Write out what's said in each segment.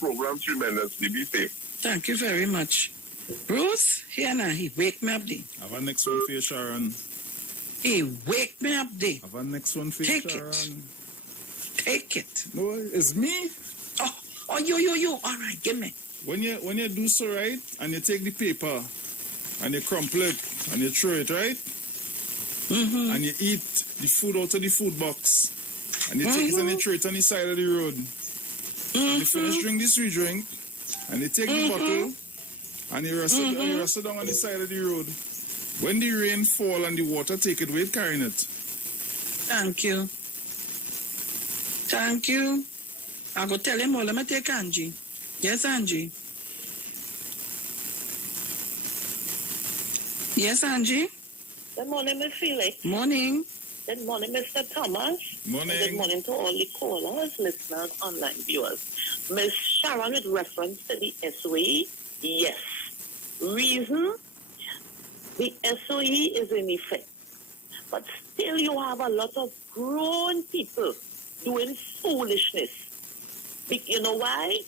program tremendously. Be safe. Thank you very much. Bruce, here now, he wake me up there. Have a next one for you, Sharon. He wake me up there. Have a next one for you, Take Sharon. it. Take it. No, it's me. Oh, you. All right, give me. When you do so right, and you take the paper, and you crumple it, and you throw it, right? Mm-hmm. And you eat the food out of the food box, and you take it and you throw it on the side of the road. You finish drink the sweet drink, and you take the bottle, and you rest it down on the side of the road. When the rain fall and the water take it away, carrying it. Thank you. Thank you. I go tell him all. Let me take Angie. Yes, Angie. Yes, Angie. Good morning, Miss Felix. Morning. Good morning, Mr. Thomas. Morning. And good morning to all the callers, listeners, online viewers. Miss Sharon, with reference to the SOE, yes. Reason, the SOE is in effect. But still you have a lot of grown people doing foolishness. You know why?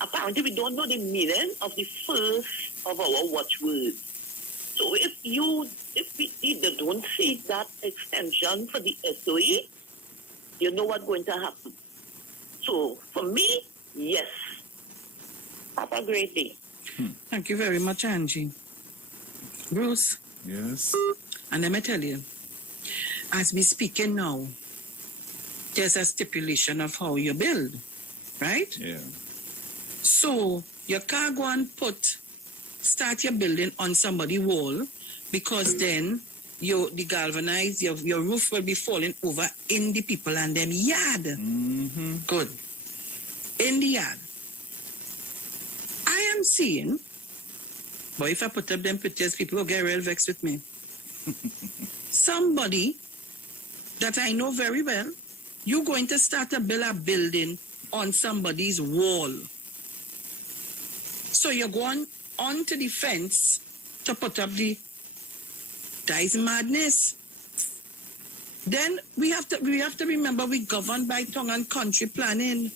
Apparently we don't know the meaning of the first of our watchwords. So if we either don't see that extension for the SOE, you know what's going to happen. So for me, yes. Have a great day. Thank you very much, Angie. Bruce. Yes. And let me tell you, as we speaking now, there's a stipulation of how you build, right? Yeah. So you can't go and start your building on somebody's wall, because then the galvanized, your roof will be falling over in the people and them yard. Mm-hmm. Good. In the yard. I am seeing, but if I put up them pictures, people will get real vexed with me. Somebody that I know very well, you're going to start a building on somebody's wall. So you're going onto the fence to put up that is madness. Then we have to remember we govern by tongue and country planning.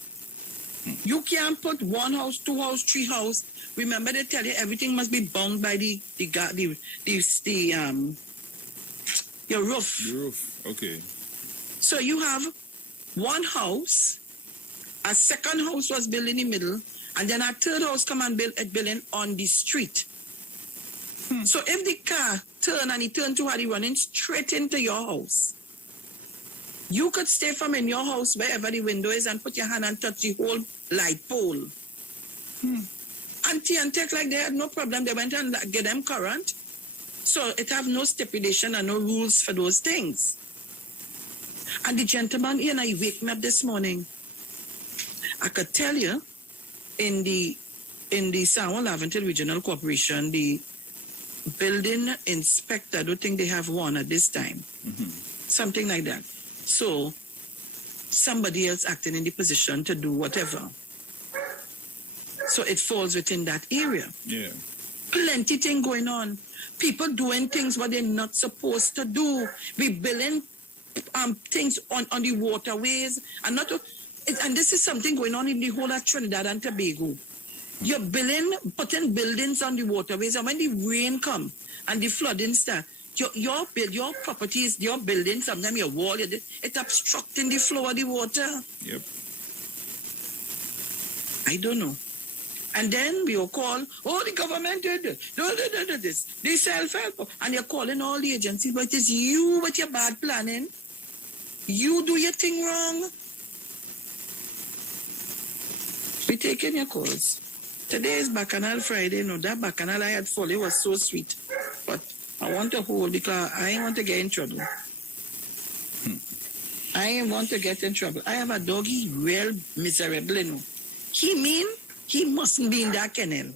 You can't put one house, two house, three house. Remember they tell you everything must be bound by your roof. The roof, okay. So you have one house, a second house was built in the middle, and then a third house come and build a building on the street. So if the car turn to how running straight into your house, you could stay from in your house wherever the window is and put your hand and touch the whole light pole. And take like they had no problem. They went and get them current. So it have no stipulation and no rules for those things. And the gentleman here, he wake me up this morning. I could tell you, in the San Juan Laventille Regional Corporation, the building inspector, I don't think they have one at this time. Mm-hmm. Something like that. So somebody else acting in the position to do whatever. So it falls within that area. Yeah. Plenty thing going on. People doing things what they're not supposed to do. We building things on the waterways and and this is something going on in the whole of Trinidad and Tobago. You're putting buildings on the waterways, and when the rain come and the flooding start, your properties, your building, sometimes your wall, it's obstructing the flow of the water. Yep. I don't know. And then we will call, the government did this, they self-help, and you're calling all the agencies, but it's you with your bad planning. You do your thing wrong. We're taking your calls. Today is Bacchanal Friday. No, that Bacchanal I had full, it was so sweet. But I want to hold because I ain't want to get in trouble. I ain't want to get in trouble. I have a doggy real miserable, you know. He mustn't be in that kennel.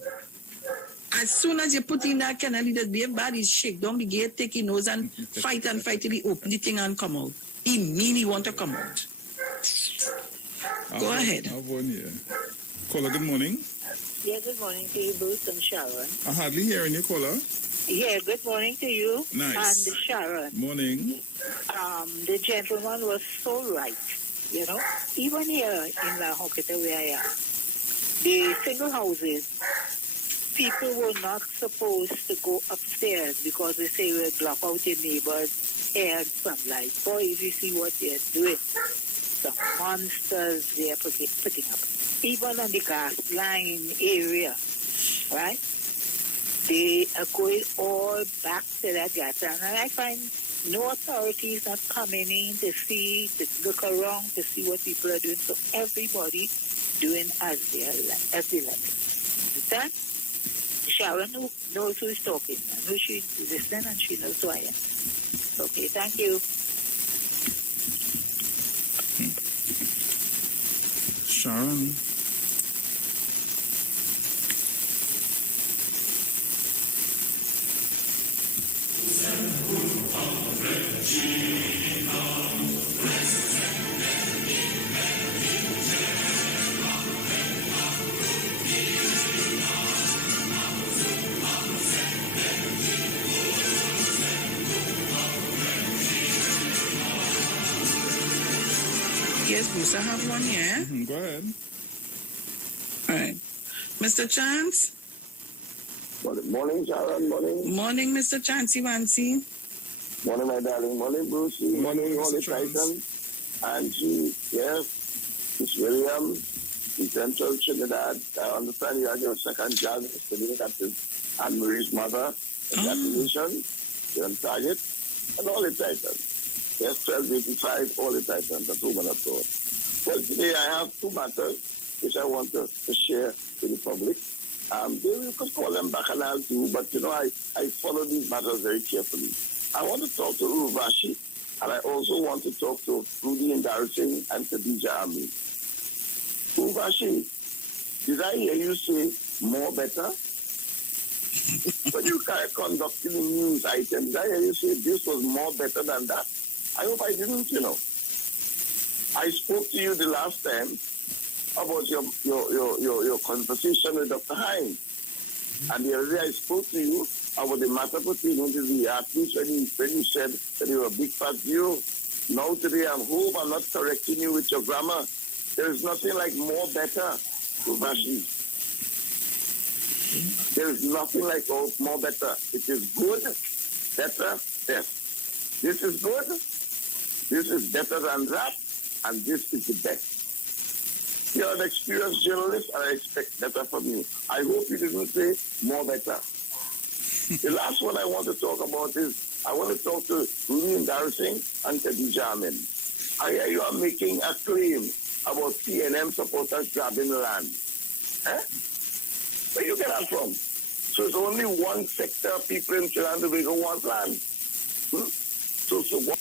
As soon as you put in that kennel, he just be bad, he shake down the gate, take his nose and fight till he open the thing and come out. He want to come out. Go ahead. I have one here. Caller, good morning. Yeah, good morning to you, Bruce and Sharon. I hardly hearing you, caller. Yeah, good morning to you. Nice. And Sharon. Morning. The gentleman was so right. you know. Even here in La Hoqueta where I am, the single houses, people were not supposed to go upstairs because they say we'll block out your neighbors' air and sunlight. Boys, you see what they're doing. The monsters they're putting up. Even on the gas line area, right? They are going all back to that gas line. And I find no authorities not coming in to see, to look around to see what people are doing. So everybody doing as they like. Understand? Sharon knows who is talking. I know she's listening and she knows who I am. Okay, thank you. Sharon. Yes, Bruce, I have one here. Go ahead. All right. Mr. Chance? Morning, Sharon. Morning. Morning, Mr. Chancey Wancy. Morning, my darling. Morning, Brucey. Morning, Holy Mr. Chance. Titan. Angie, yes. Miss William, in Central Trinidad. I understand you had your second child yesterday. That is Anne Marie's mother. Congratulations. You're on target. And all the Titans. Yes, 1285, all the Titans. That's woman of God. Well, today I have two matters which I want to share with the public. You could call them bacchanal too, but you know, I follow these matters very carefully. I want to talk to Urvashi, and I also want to talk to Rudy Embarrassing and Khadija Amin. Urvashi, did I hear you say more better? When you conducted the news item, did I hear you say this was more better than that? I hope I didn't, you know. I spoke to you the last time about your conversation with Dr. Hines. And the other day I spoke to you about the matter pertaining to the athletes when you said that you were a big fat Jew. Now today I hope I'm not correcting you with your grammar. There is nothing like more better, Rubashi. There is nothing like more better. It is good, better, best. This is good, this is better than that, and this is the best. You're an experienced journalist, and I expect better from you. I hope you didn't say more better. The last one I want to talk about is, I want to talk to Rudy Embarrassing and Khadija Amin. I hear you are making a claim about PNM supporters grabbing land. Where you get that from? So it's only one sector of people in Trinidad and Tobago want land. So what?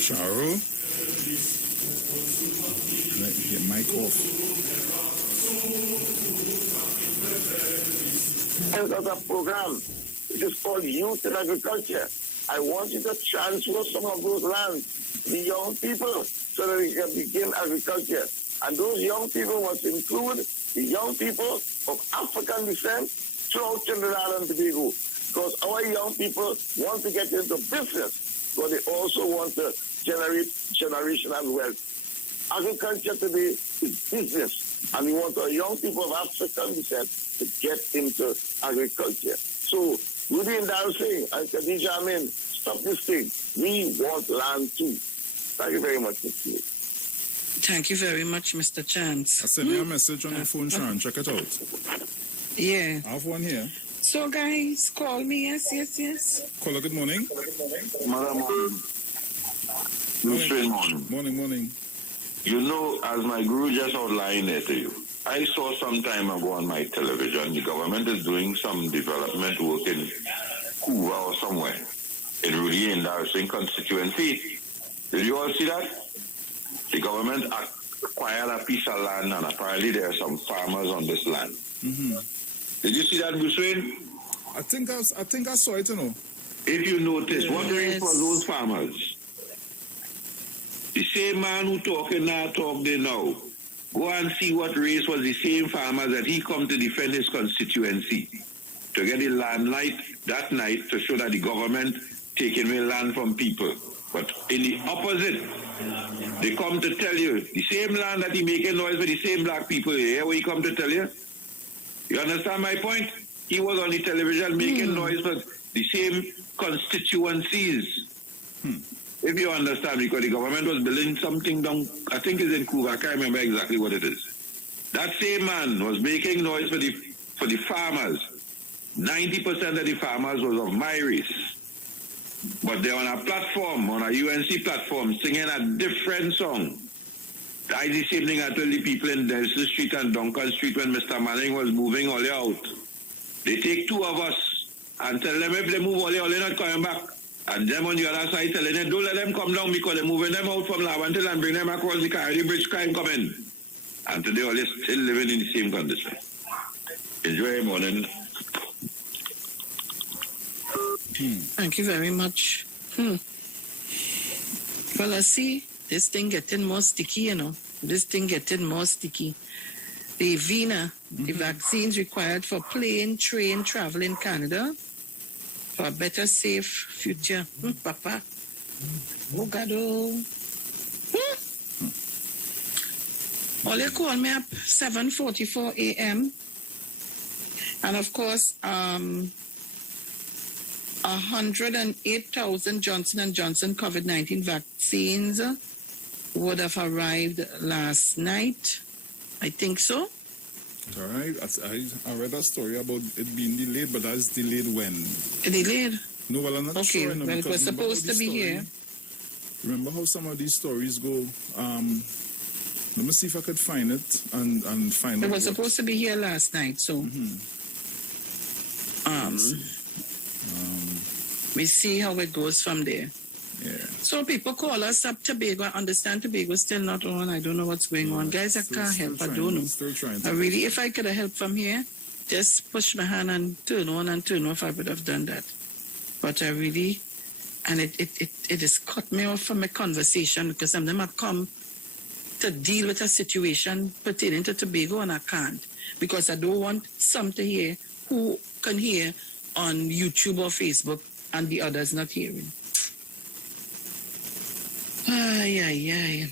Sharon, let your mic off. There's a program which is called Youth in Agriculture. I want you to transfer some of those lands to the young people so that we can begin agriculture. And those young people must include the young people of African descent throughout Trinidad and Tobago. Because our young people want to get into business, but they also want to generate generational wealth. Agriculture today is business, and we want our young people of African descent to get into agriculture. So, Rudy Embarrassing and Khadija Amin, stop this thing. We want land too. Thank you very much, Mr. Felix. Thank you very much, Mr. Chance. I sent you a message on your phone, Sharon. Check it out. Yeah. I have one here. So, guys, call me. Yes. Caller, good morning. Madam, Morning. Morning. You know, as my guru just outlined it to you, I saw some time ago on my television, the government is doing some development work in Cuba or somewhere, in really embarrassing constituency. Did you all see that? The government acquired a piece of land, and apparently there are some farmers on this land. Mm-hmm. Did you see that, Buswain? I think I saw it, you know. If you notice, what race was those farmers? The same man who talking now, talk there now. Go and see what race was the same farmer that he come to defend his constituency. To get the land light that night to show that the government taking away land from people. But in the opposite, they come to tell you, the same land that he making noise for the same black people, you hear what he come to tell you? You understand my point? He was on the television making noise for the same constituencies. If you understand, because the government was building something down, I think it's in Cuba, I can't remember exactly what it is. That same man was making noise for the farmers. 90% of the farmers was of my race. But they're on a platform, on a UNC platform, singing a different song. I the same thing I told the people in Delson Street and Duncan Street when Mr. Manning was moving all out. They take two of us and tell them if they move all they're not coming back. And them on the other side telling them, don't let them come down because they're moving them out from Lavantil and bring them across the Cardi Bridge, can't come in. And today all they're still living in the same condition. Enjoy your morning. Thank you very much. Well, I see this thing getting more sticky, you know. This thing getting more sticky. The VINA, the vaccines required for plane, train travel in Canada for a better, safe future. Papa. Oh, God. Oh. All you call me up 7:44 a.m. And of course, 108,000 Johnson & Johnson COVID-19 vaccines would have arrived last night. I think so. All right. I read a story about it being delayed, but that's delayed when? Delayed? No, well, I'm not okay, sure. No, well, it was supposed to be here. Remember how some of these stories go? Let me see if I could find it and find it was supposed to be here last night, so we see how it goes from there. Yeah. So people call us up Tobago. I understand Tobago's still not on. I don't know what's going on. Guys, I can't help. I don't know. Still trying. I really, if I could have helped from here, just push my hand and turn on and turn off, I would have done that. But I really, and it has cut me off from a conversation because sometimes I come to deal with a situation pertaining to Tobago and I can't because I don't want some to hear who can hear on YouTube or Facebook and the others not hearing. Ay.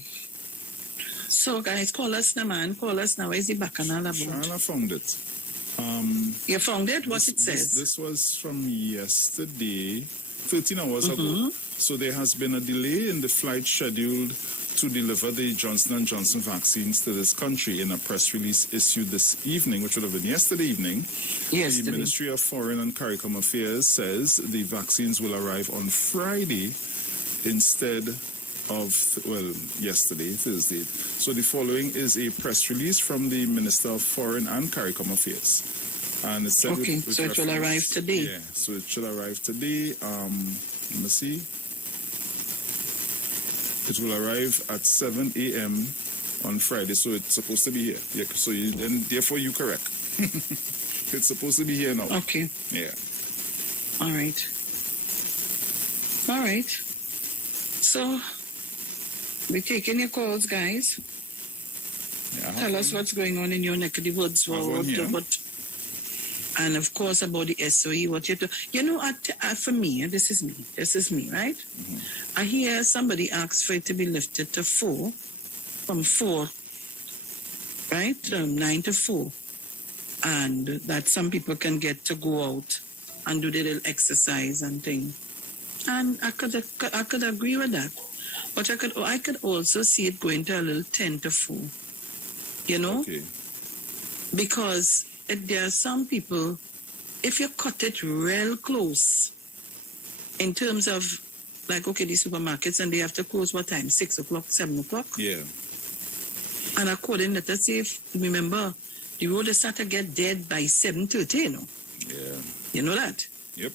So guys, call us now, man. Call us now. Where's the bacchanal about? Sharon, I found it. You found it? What it says? This was from yesterday, 13 hours ago. So there has been a delay in the flight scheduled to deliver the Johnson & Johnson vaccines to this country. In a press release issued this evening, which would have been yesterday evening, the Ministry of Foreign and CARICOM Affairs says the vaccines will arrive on Friday instead of, yesterday, Thursday. So the following is a press release from the Minister of Foreign and CARICOM Affairs. And it said so it will arrive today. Yeah, so it should arrive today. Let me see. It will arrive at 7 a.m. on Friday, so it's supposed to be here. Yeah, so therefore you're correct. It's supposed to be here now. Okay. Yeah. All right. So, we're taking your calls, guys. Yeah, tell us what's going on in your neck of the woods. And of course, about the SOE, what you have to... You know, for me, this is me, right? I hear somebody ask for it to be lifted to 4, from 4, right? 9 to 4. And that some people can get to go out and do the little exercise and thing. And I could agree with that. But I could also see it going to a little 10 to 4. You know? Okay. Because there are some people, if you cut it real close, in terms of like, okay, these supermarkets, and they have to close what time? 6 o'clock, 7 o'clock? Yeah. And according to that, if remember, the road start to get dead by 7:30, you know? Yeah. You know that? Yep.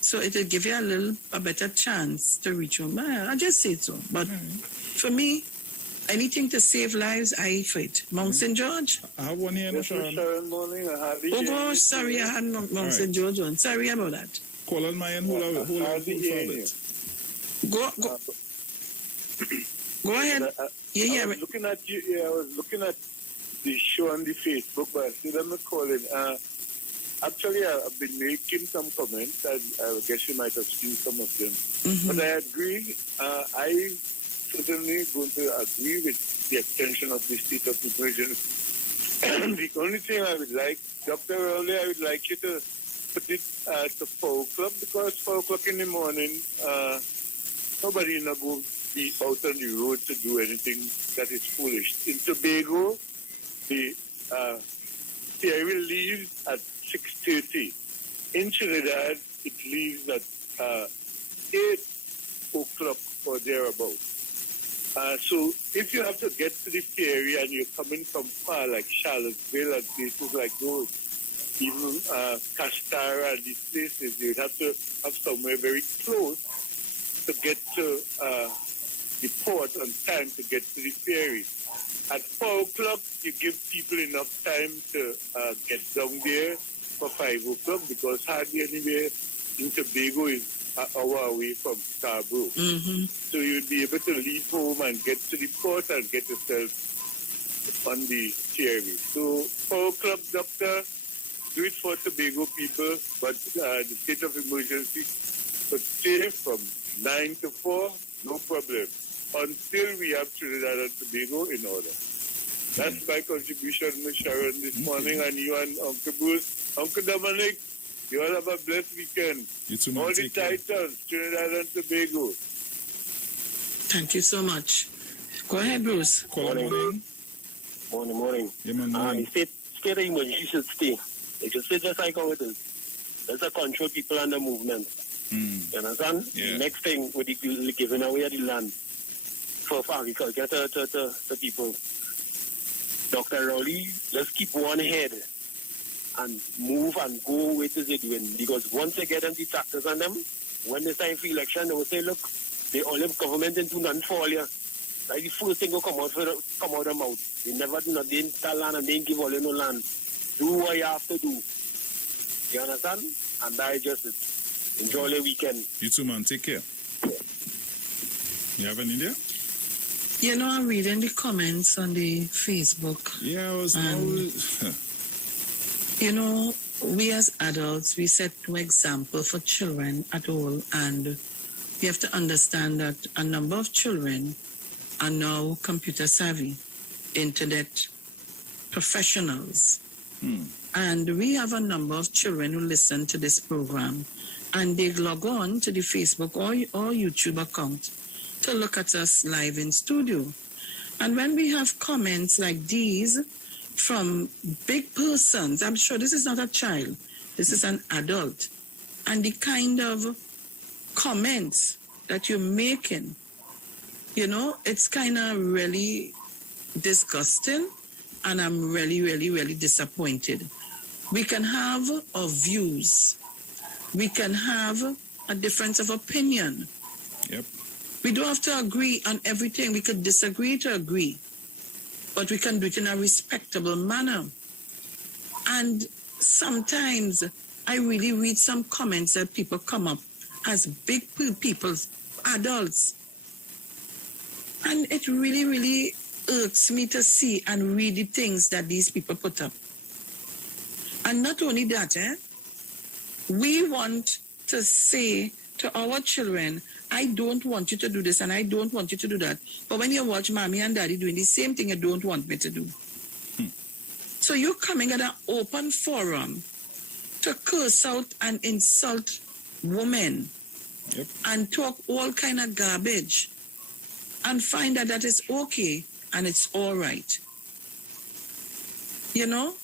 So it will give you a better chance to reach home. I just say so. But for me, anything to save lives, I fight. Mount St. George? I have one here, Yes, Sharon. Sharon, morning. I hardly Oh hear gosh, you. sorry, I had Mount Right. St. George on. Sorry about that. Call on my end. Hold on for a bit. Go ahead. You I hear was it? looking at you. Yeah, I was looking at the show on the Facebook, but I said I'm not calling. Actually, I've been making some comments, and I guess you might have seen some of them. But I agree. I certainly going to agree with the extension of the state of emergency. The only thing I would like, Dr. Rowley, I would like you to put it to 4 o'clock, because 4 o'clock in the morning, nobody is not going to be out on the road to do anything that is foolish. In Tobago, the ferry leaves at 6:30. In Trinidad, it leaves at 8 o'clock or thereabouts. So if you have to get to the ferry and you're coming from far, like Charlottesville and places like those, even Castara and these places, you'd have to have somewhere very close to get to the port on time to get to the ferry. At 4 o'clock, you give people enough time to get down there for 5 o'clock, because hardly anywhere in Tobago is an hour away from Scarborough. So you'd be able to leave home and get to the port and get yourself on the ferry. So 4 o'clock, doctor, do it for Tobago people, but the state of emergency could stay from 9 to 4, no problem, until we have Trinidad and Tobago in order. That's my contribution, Ms. Sharon, this morning, and you and Uncle Bruce. Uncle Dominic, you all have a blessed weekend. You too, man. All the Take care. Titans, Trinidad and Tobago. Thank you so much. Go ahead, Bruce. Call on morning. Morning. Yeah, man. The Morning. state of emergency should stay. It should stay just like how it is. Let's control people and the movement. You understand? Yeah. Next thing with the giving away of the land for agriculture to people. Dr. Rowley, let's keep one head and move and go with what they're doing. Because once they get them the tractors on them, when it's time for election, they will say, look, they all have government into none for you. Like the first thing will come out of their mouth. They never do not, they didn't tell land and they didn't give all you no land. Do what you have to do. You understand? And that is just it. Enjoy the weekend. You too, man. Take care. You have any there? You know, I'm reading the comments on the Facebook. Yeah, I was. You know, we as adults, we set no example for children at all. And we have to understand that a number of children are now computer savvy, internet professionals. And we have a number of children who listen to this program, and they log on to the Facebook or YouTube account to look at us live in studio. And when we have comments like these from big persons, I'm sure this is not a child, this is an adult, and the kind of comments that you're making, you know, it's kind of really disgusting, and I'm really, really, really disappointed. We can have our views. We can have a difference of opinion. Yep. We don't have to agree on everything. We could disagree to agree, but we can do it in a respectable manner. And sometimes I really read some comments that people come up as big people, adults. And it really, really irks me to see and read the things that these people put up. And not only that, we want to say to our children, I don't want you to do this and I don't want you to do that. But when you watch mommy and daddy doing the same thing you don't want me to do. So you're coming at an open forum to curse out and insult women. Yep. And talk all kind of garbage and find that that is okay and it's all right. You know?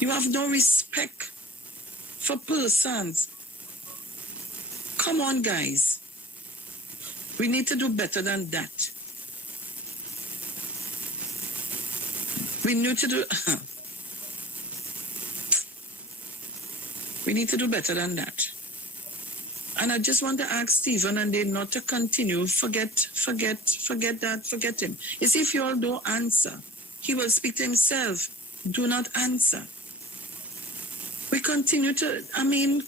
You have no respect for persons. Come on, guys. We need to do better than that. We need to do... We need to do better than that. And I just want to ask Stephen and they not to continue. Forget that, forget him. You see, if you all don't answer, he will speak to himself. Do not answer. We continue to,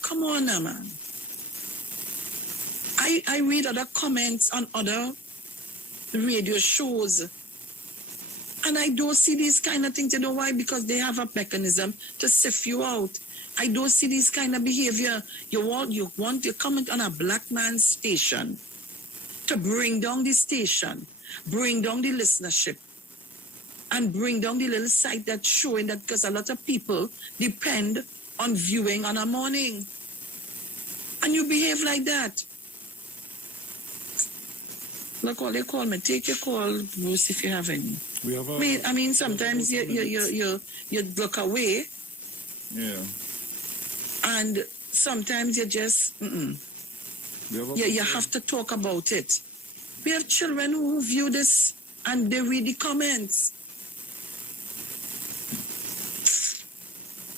come on now, man. I read other comments on other radio shows and I don't see these kind of things. You know why? Because they have a mechanism to sift you out. I don't see this kind of behavior. You want to comment on a black man's station to bring down the station, bring down the listenership, and bring down the little site that's showing that because a lot of people depend on viewing on a morning. And you behave like that. Look, all they call me. Take your call, Bruce, if you have any. We have a, sometimes you look away. Yeah. And sometimes you just, you have to talk about it. We have children who view this and they read the comments.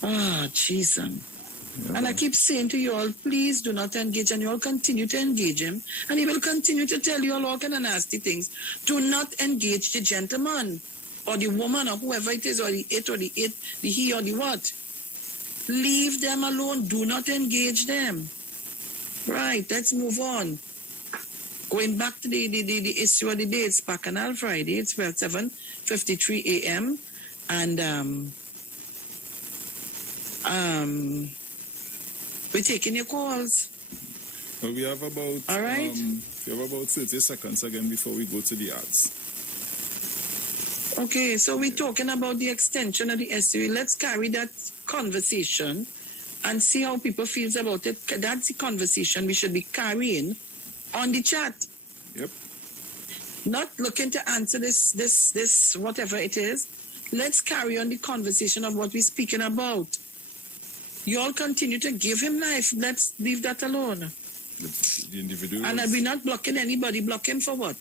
Oh, Jesus. Yeah. And I keep saying to you all, please do not engage, and you all continue to engage him. And he will continue to tell you all kind of nasty things. Do not engage the gentleman or the woman or whoever it is, or the it or the he or the what. Leave them alone. Do not engage them. Right, let's move on. Going back to the issue of the day, it's Bacchanal Friday. It's 7:53 a.m. And we're taking your calls. Well, we have about all right. We have about 30 seconds again before we go to the ads. Okay, so we're talking about the extension of the SUE. Let's carry that conversation and see how people feel about it. That's the conversation we should be carrying on the chat. Yep. Not looking to answer this whatever it is. Let's carry on the conversation of what we're speaking about. You all continue to give him life. Let's leave that alone. The individual. And we're not blocking anybody. Block him for what?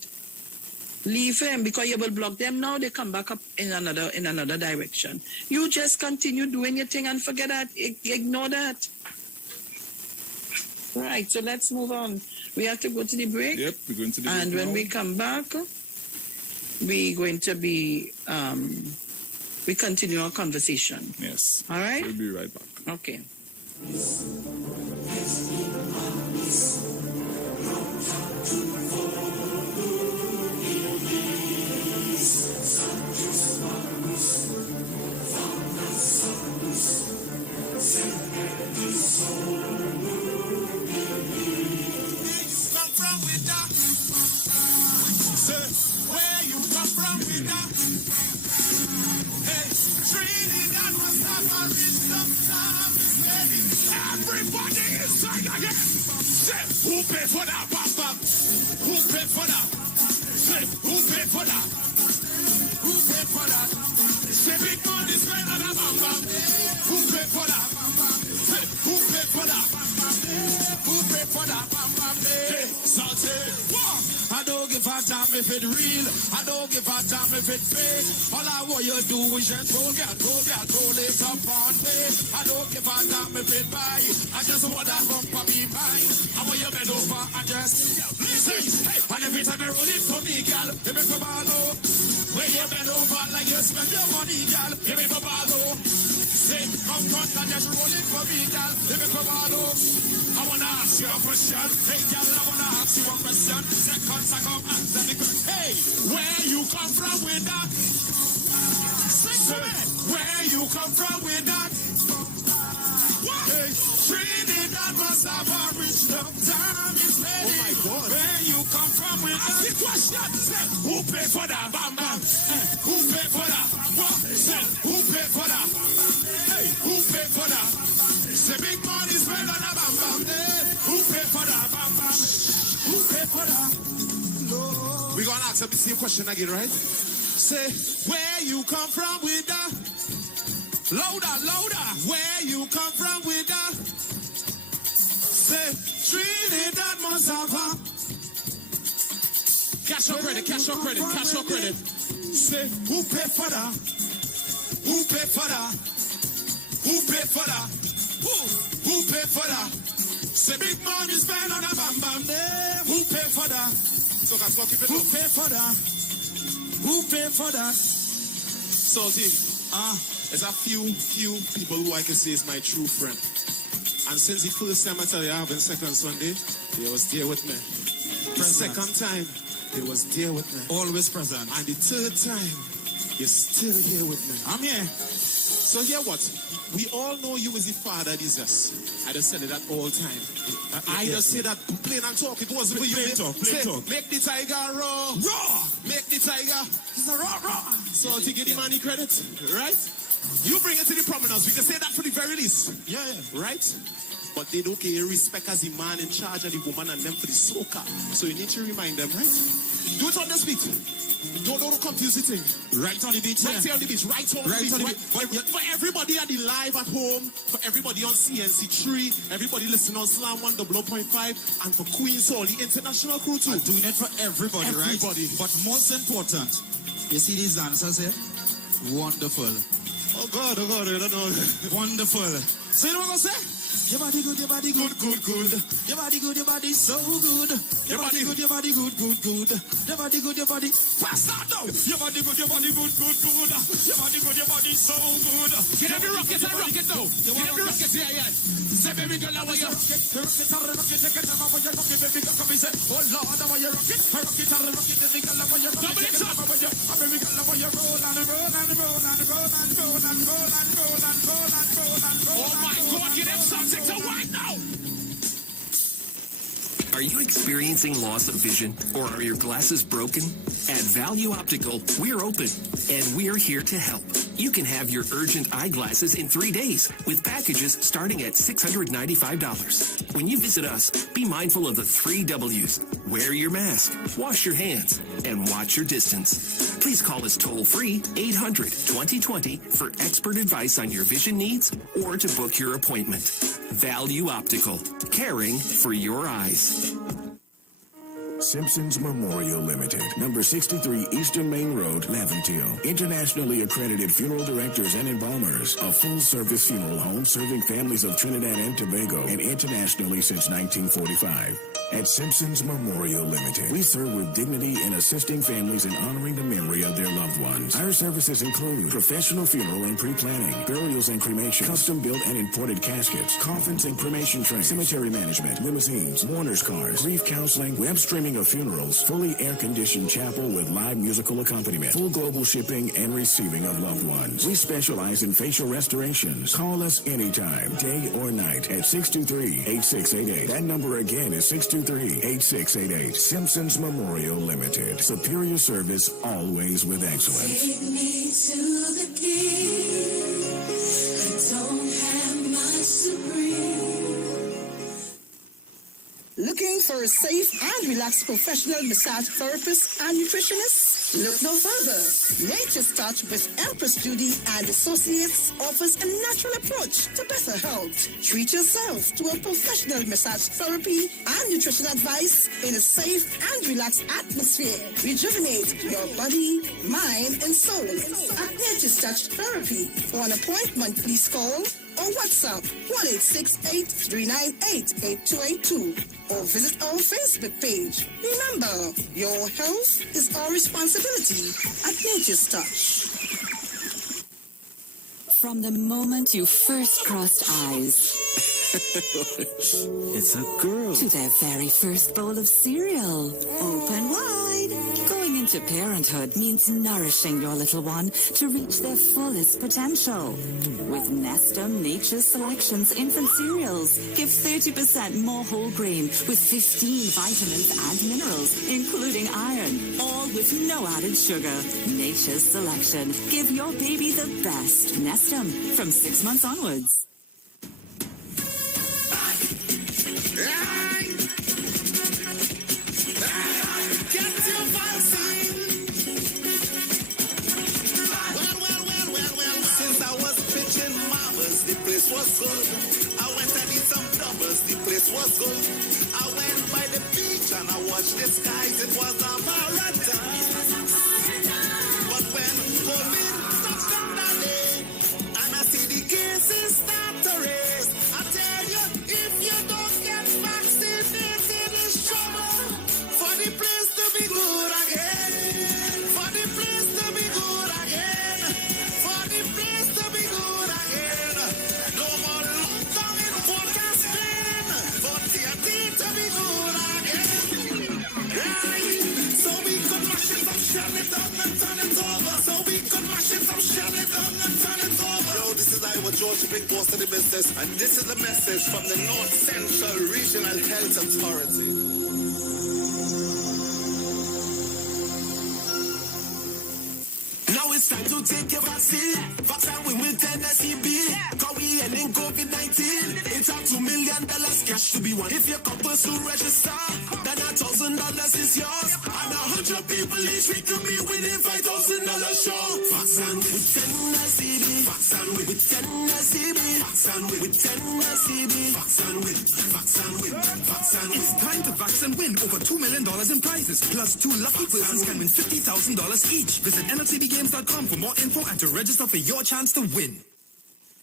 Leave him, because you will block them now. They come back up in another direction. You just continue doing your thing and forget that. Ignore that. Right. So let's move on. We have to go to the break. Yep, we're going to the break. And when we come back, we're going to be we continue our conversation. Yes. All right. We'll be right back. Okay. Everybody inside again. Say, who paid for that? Bam, bam. Who paid for that? Say, who paid for that? Who paid for that? Say, big money spent on a bam, bam. Who paid for that? Say, who paid for that? Who paid for that? Bam, bam. Hey, so say, I don't give a damn if it real. I don't give a damn if it fake. All I want you do is just roll it up on me. I don't give a damn if it buy. I just want that bumper be mine. I want you bend over and just listen. And every time I roll it for me, girl, you make a ballo. When you bend over like you spend your money, girl, you make a ballo. Say, come front and just roll it for me, girl, you make a ballo. I wanna ask you a question. Hey, girl, I wanna ask you a question. Seconds I come answer the question. Hey, where you come from with that? Sing to me. Where you come from with that? What? Hey, Trinidad must have a rich love time. It's ready. Oh my God. Where you come from with that? Ask the question. Say, who paid for that? Bam, bam. Who paid for that? What? Say, who paid for that? Hey, who paid for that? Say, big money spent on a bam, bam. Who paid for that? Bam, bam. Who paid for that? No. We're going to ask the same question again, right? Say, where you come from with that? Louder, louder. Where you come from with that? Say, Trinidad Cash or credit, cash or credit, cash or credit. Say, who pay for that? Who pay for that? Who pay for that? Who pay for that? Say, big money spent on a bam bam there. Who pay for that? So that's what people. Who pay for that? Who pay for that? Salty, there's a few people who I can say is my true friend. And since the first time I tell you I have been second Sunday, they was there with me. The second time, they was there with me. Always present. And the third time, you're still here with me. I'm here. So hear what? We all know you as the father of Jesus. I just said it at all time. I just say that plain and talk. It wasn't for you. Plain talk. Make the tiger roar. Roar. Make the tiger. It's a roar. So to give the money credit, right? You bring it to the prominence. We can say that for the very least. Yeah. Right? But they don't care respect as the man in charge and the woman and them for the soca. So you need to remind them, right? Do it on the beat. Don't confuse the thing. Right on the beach. Right here on the beach. Right on the beach. For everybody at the live at home, for everybody on CNC3, everybody listening on Slam 100.5, and for Queen's Hall, the international crew too. I'm doing it for everybody, right? But most important, you see these dancers here? Wonderful. Oh God, I don't know. Wonderful. So you know what I'm saying? Your body good, your body good. Your body good, your body so good. Your body good, your body good. Your body good, your body. Pass that down. Your body good, your body good. Your body good, your body so good. Get every rocket and rocket though. Get every rocket, yeah. Say baby girl, how are you? Rocket, take it over for your rocket, baby girl, come and say, oh Lord, how are you rocket? Rocket, baby girl, how are you rocket? Dominic, baby girl, how are you roll and roll. Oh my God, get him something to wind now. Are you experiencing loss of vision, or are your glasses broken? At Value Optical, we're open, and we're here to help. You can have your urgent eyeglasses in 3 days with packages starting at $695. When you visit us, be mindful of the 3 W's. Wear your mask, wash your hands, and watch your distance. Please call us toll-free 800-2020 for expert advice on your vision needs or to book your appointment. Value Optical, caring for your eyes. Simpsons Memorial Limited, number 63 Eastern Main Road, Laventille. Internationally accredited funeral directors and embalmers. A full-service funeral home serving families of Trinidad and Tobago and internationally since 1945. At Simpsons Memorial Limited, we serve with dignity in assisting families in honoring the memory of their loved ones. Our services include professional funeral and pre-planning, burials and cremation, custom-built and imported caskets, coffins and cremation trays, cemetery management, limousines, mourners cars, grief counseling, web streaming of funerals, fully air-conditioned chapel with live musical accompaniment, full global shipping and receiving of loved ones. We specialize in facial restorations. Call us anytime, day or night, at 623-8688. That number again is 623-8688. Simpsons Memorial Limited. Superior service, always with excellence. Take me to the king. I don't have much to bring. Looking for a safe and relaxed professional massage therapist and nutritionist? Look no further. Nature's Touch with Empress Judy and Associates offers a natural approach to better health. Treat yourself to a professional massage therapy and nutrition advice in a safe and relaxed atmosphere. Rejuvenate your body, mind, and soul at Nature's Touch Therapy. For an appointment, please call or WhatsApp 1-868-398-8282 or visit our Facebook page. Remember, your health is our responsibility at Nature's Touch. From the moment you first crossed eyes, it's a girl. To their very first bowl of cereal. Open wide. Going into parenthood means nourishing your little one to reach their fullest potential. With Nestum Nature's Selections infant cereals, give 30% more whole grain with 15 vitamins and minerals, including iron, all with no added sugar. Nature's Selection. Give your baby the best. Nestum, from 6 months onwards. Since I was pitching marbles, the place was good. I went and did some dumb bubbles, the place was good. I went by the beach and I watched the skies, it was a paradise. But when COVID stopped down that day, and I see the cases start to raise, I tell you, if you don't get vaccinated, it's trouble for the place to be good again. For the place to be good again. For the place to be good again. No more lockdown in Port of Spain. For TNT to be good again. Right. So we could mash it up, shut it down and turn it over. So we could mash it up, shut it down and turn it over. Yo, this is IWER George, the big boss of the business, and this is the message from the North Central Regional Health Authority. Now it's time to take your vaccine. Vaccine we will Tennessee B. Cause we ending COVID-19. It's up $2 million cash to be won. If your couples to register, then $1,000 is yours. And 100 people each week could be winning $5,000 show. Vaccine with Tennessee B. Vaccine with Tennessee B. Vaccine with Tennessee B. Vaccine with. It's time to vaccine win over $2 million in prizes. Plus 2 lucky persons can win $50,000 each. Visit NLTBGames.com for more info and to register for your chance to win.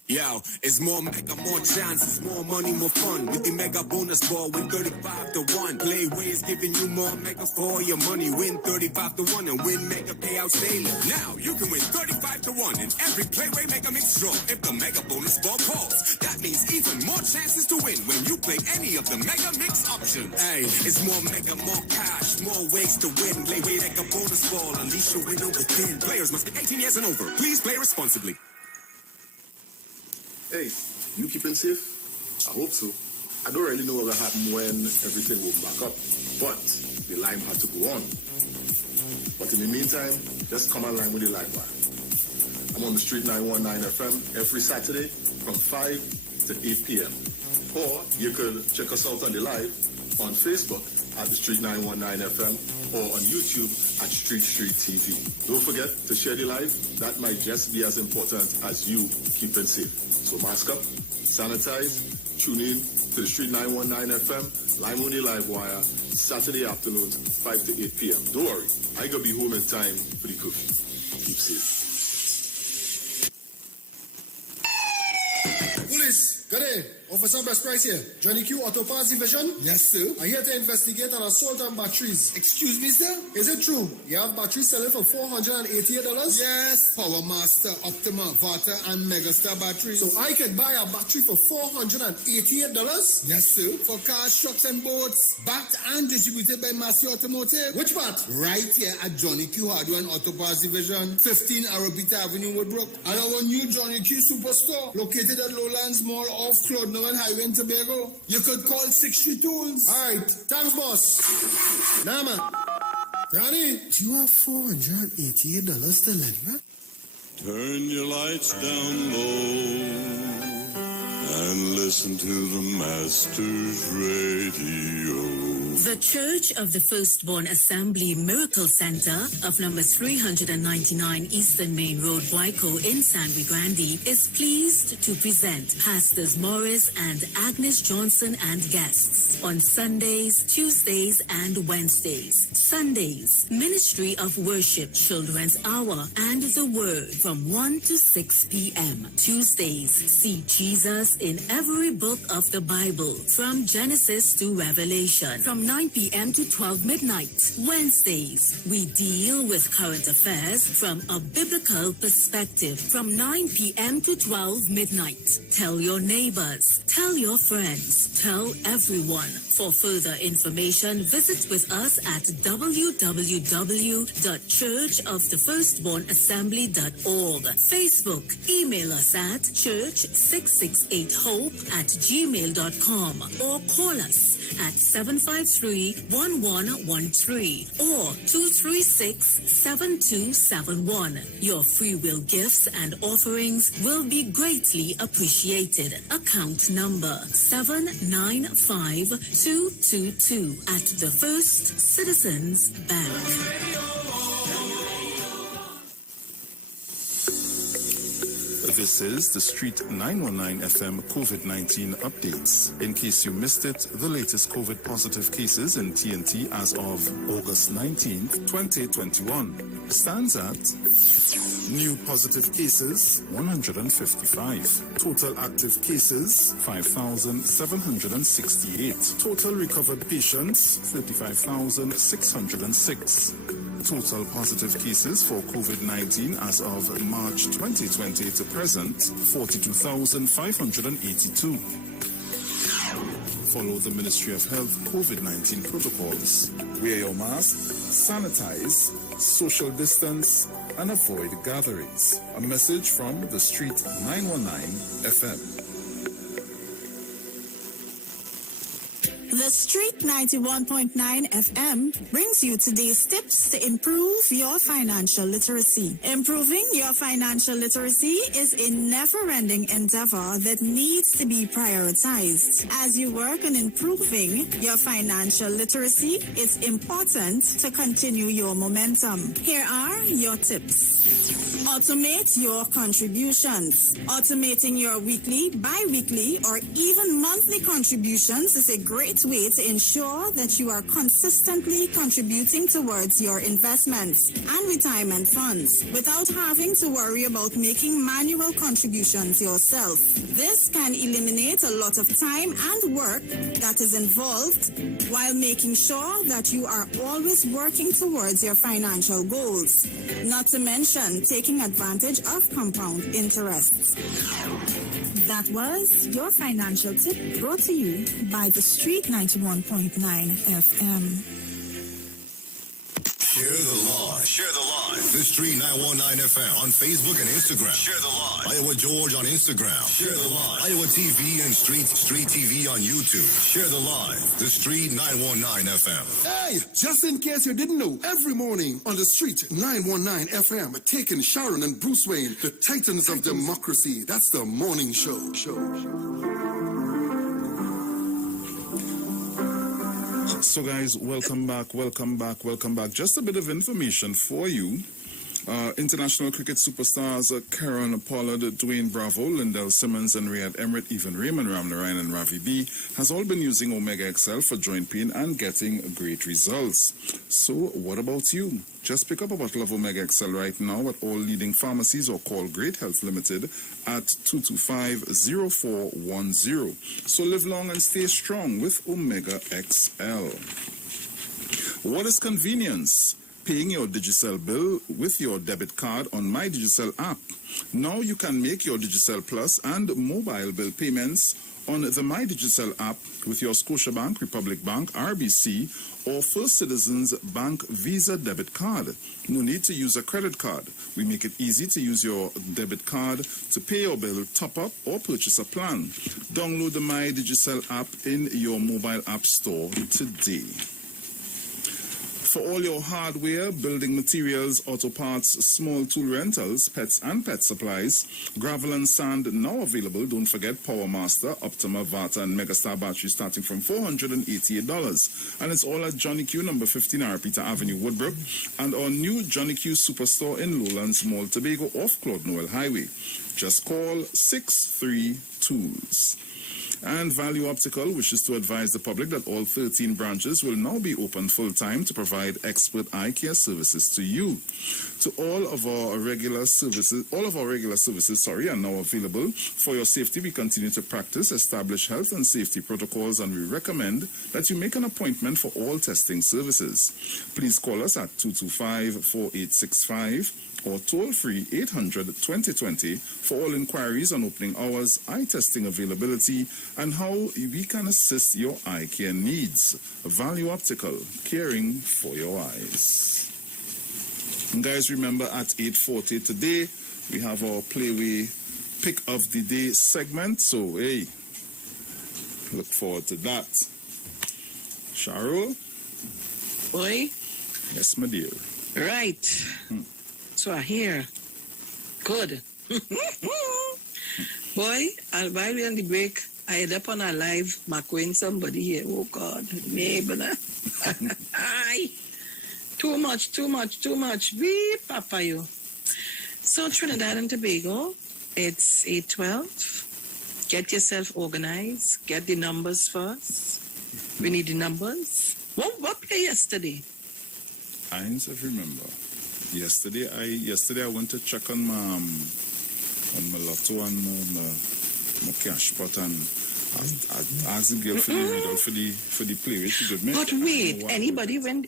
Yo, it's more mega, more chances, more money, more fun. With the mega bonus ball, win 35-1. Playways giving you more mega for your money. Win 35-1 and win mega payouts daily. Now you can win 35-1 in every Playway Mega Mix draw if the mega bonus ball calls. That means even more chances to win when you play any of the mega mix options. Hey, it's more mega, more cash, more ways to win. Playway Mega Bonus Ball, unleash your winner within. Players must be 18 years and over. Please play responsibly. Hey, you keeping safe? I hope so. I don't really know what will happen when everything will back up, but the line had to go on. But in the meantime, just come online with the live wire. I'm on the Street 919 FM every Saturday from 5 to 8 p.m. Or you could check us out on the live on Facebook at the Street 919 FM or on YouTube at Street TV. Don't forget to share the live. That might just be as important as you keeping safe. So mask up, sanitize, tune in to the Street 919 FM, Lime on the Live Wire, Saturday afternoons, 5 to 8 p.m. Don't worry, I gotta be home in time for the coffee. Keep safe. Police, good day. Officer Best Price here. Johnny Q Auto Parts Division? Yes, sir. I'm here to investigate an assault on batteries. Excuse me, sir? Is it true? You have batteries selling for $488? Yes. Power Master, Optima, Vata, and Megastar batteries. So I could buy a battery for $488? Yes, sir. For cars, trucks, and boats. Backed and distributed by Massey Automotive. Which part? Right here at Johnny Q Hardware and Auto Parts Division, 15 Arabita Avenue, Woodbrook. And our new Johnny Q Superstore, located at Lowlands Mall off Claude Highway in Tobago. You could call 60 Tools. All right. Thanks, boss. Nah, man. Johnny, you have $488 to lend, man? Turn your lights down low and listen to the Master's Radio. The Church of the Firstborn Assembly Miracle Center of number 399 Eastern Main Road, Waiko in San Luis Grande is pleased to present Pastors Morris and Agnes Johnson and guests on Sundays, Tuesdays, and Wednesdays. Sundays, Ministry of Worship, Children's Hour, and the Word from 1 to 6 p.m. Tuesdays, see Jesus in every book of the Bible from Genesis to Revelation from 9 p.m. to 12 midnight. Wednesdays, we deal with current affairs from a biblical perspective from 9 p.m. to 12 midnight. Tell your neighbors, tell your friends, tell everyone. For further information, visit with us at www.churchofthefirstbornassembly.org. Facebook, email us at church668hope@gmail.com or call us at 753-1113 or 236-7271. Your free will gifts and offerings will be greatly appreciated. Account number 795222 at the First Citizens Bank. This is the Street 919 FM COVID-19 updates. In case you missed it, the latest COVID positive cases in TNT as of August 19th, 2021 stands at new positive cases 155, total active cases 5,768, total recovered patients 35,606. Total positive cases for COVID-19 as of March 2020 to present, 42,582. Follow the Ministry of Health COVID-19 protocols. Wear your mask, sanitize, social distance, and avoid gatherings. A message from the Street 919 FM. The Street 91.9 FM brings you today's tips to improve your financial literacy. Improving your financial literacy is a never-ending endeavor that needs to be prioritized. As you work on improving your financial literacy, it's important to continue your momentum. Here are your tips. Automate your contributions. Automating your weekly, bi-weekly, or even monthly contributions is a great way to ensure that you are consistently contributing towards your investments and retirement funds without having to worry about making manual contributions yourself. This can eliminate a lot of time and work that is involved while making sure that you are always working towards your financial goals, not to mention taking advantage of compound interests. That was your financial tip brought to you by the Street 91.9 FM. Share the live. Share the live. The Street 919 FM on Facebook and Instagram. Share the live. Iowa George on Instagram. Share the live. Iowa TV and Street TV on YouTube. Share the live. The Street 919 FM. Hey, just in case you didn't know, every morning on the Street 919 FM, taking Sharon and Bruce Wayne, the titans of democracy. That's the morning show. So guys, welcome back. Just a bit of information for you. International cricket superstars Karen Pollard, Dwayne Bravo, Lindell Simmons, and Riyad Emirates, even Raymond Ramnarine and Ravi B has all been using Omega XL for joint pain and getting great results. So what about you? Just pick up a bottle of Omega XL right now at all leading pharmacies or call Great Health Limited at 225-0410. So live long and stay strong with Omega XL. What is convenience? Paying your Digicel bill with your debit card on My Digicel app. Now you can make your Digicel Plus and mobile bill payments on the My Digicel app with your Scotiabank, Republic Bank, RBC, or First Citizens Bank Visa debit card. No need to use a credit card. We make it easy to use your debit card to pay your bill, top up, or purchase a plan. Download the My Digicel app in your mobile app store today. For all your hardware, building materials, auto parts, small tool rentals, pets and pet supplies, gravel and sand now available. Don't forget Power Master, Optima, Vata and Megastar batteries starting from $488. And it's all at Johnny Q, number 15 Peter Avenue, Woodbrook, and our new Johnny Q Superstore in Lowlands Mall, Tobago, off Claude Noel Highway. Just call 63-TOOLS. And Value Optical wishes to advise the public that all 13 branches will now be open full-time to provide expert eye care services to you. All of our regular services are now available. For your safety, we continue to practice established health and safety protocols, and we recommend that you make an appointment for all testing services. Please call us at 225-4865 or toll-free 800-2020 for all inquiries on opening hours, eye testing availability, and how we can assist your eye care needs. Value Optical, caring for your eyes. And guys, remember at 8:40 today, we have our Playway Pick of the Day segment. So, hey, look forward to that. Sharon? Boy? Yes, my dear. Right. So I hear. Good. Boy, while we're on the break, I had up on a live macroing somebody here. Oh God, maybe not. Aye. Too much. Beep, Papa, you. So Trinidad and Tobago It's 8:12. Get yourself organized. Get the numbers first. We need the numbers. What play yesterday? I ain't remember. Yesterday I went to check on my lotto and my cash pot, and I asked the girl for the readout for the play. She could make. But wait, anybody when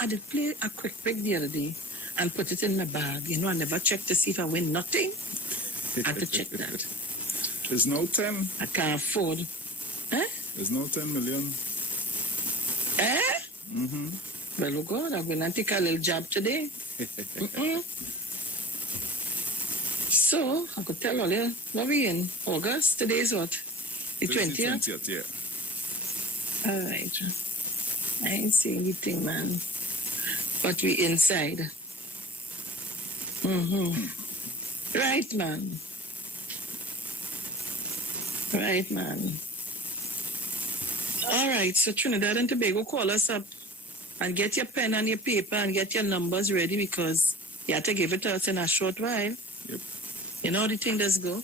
I did play a quick break the other day and put it in my bag. I never checked to see if I win nothing. I had to check that. There's no 10. I can't afford. Eh? There's no 10 million. Eh? Mm-hmm. Well, oh God, I'm going to take a little job today. So, I could tell all you, what we in? August? Today is what? The 20th? 20th, yeah. All right. I ain't saying anything, man. But we inside. Mm-hmm. Right, man. Right, man. All right, so Trinidad and Tobago, call us up and get your pen and your paper and get your numbers ready, because you have to give it to us in a short while. Yep. You know how the thing does go.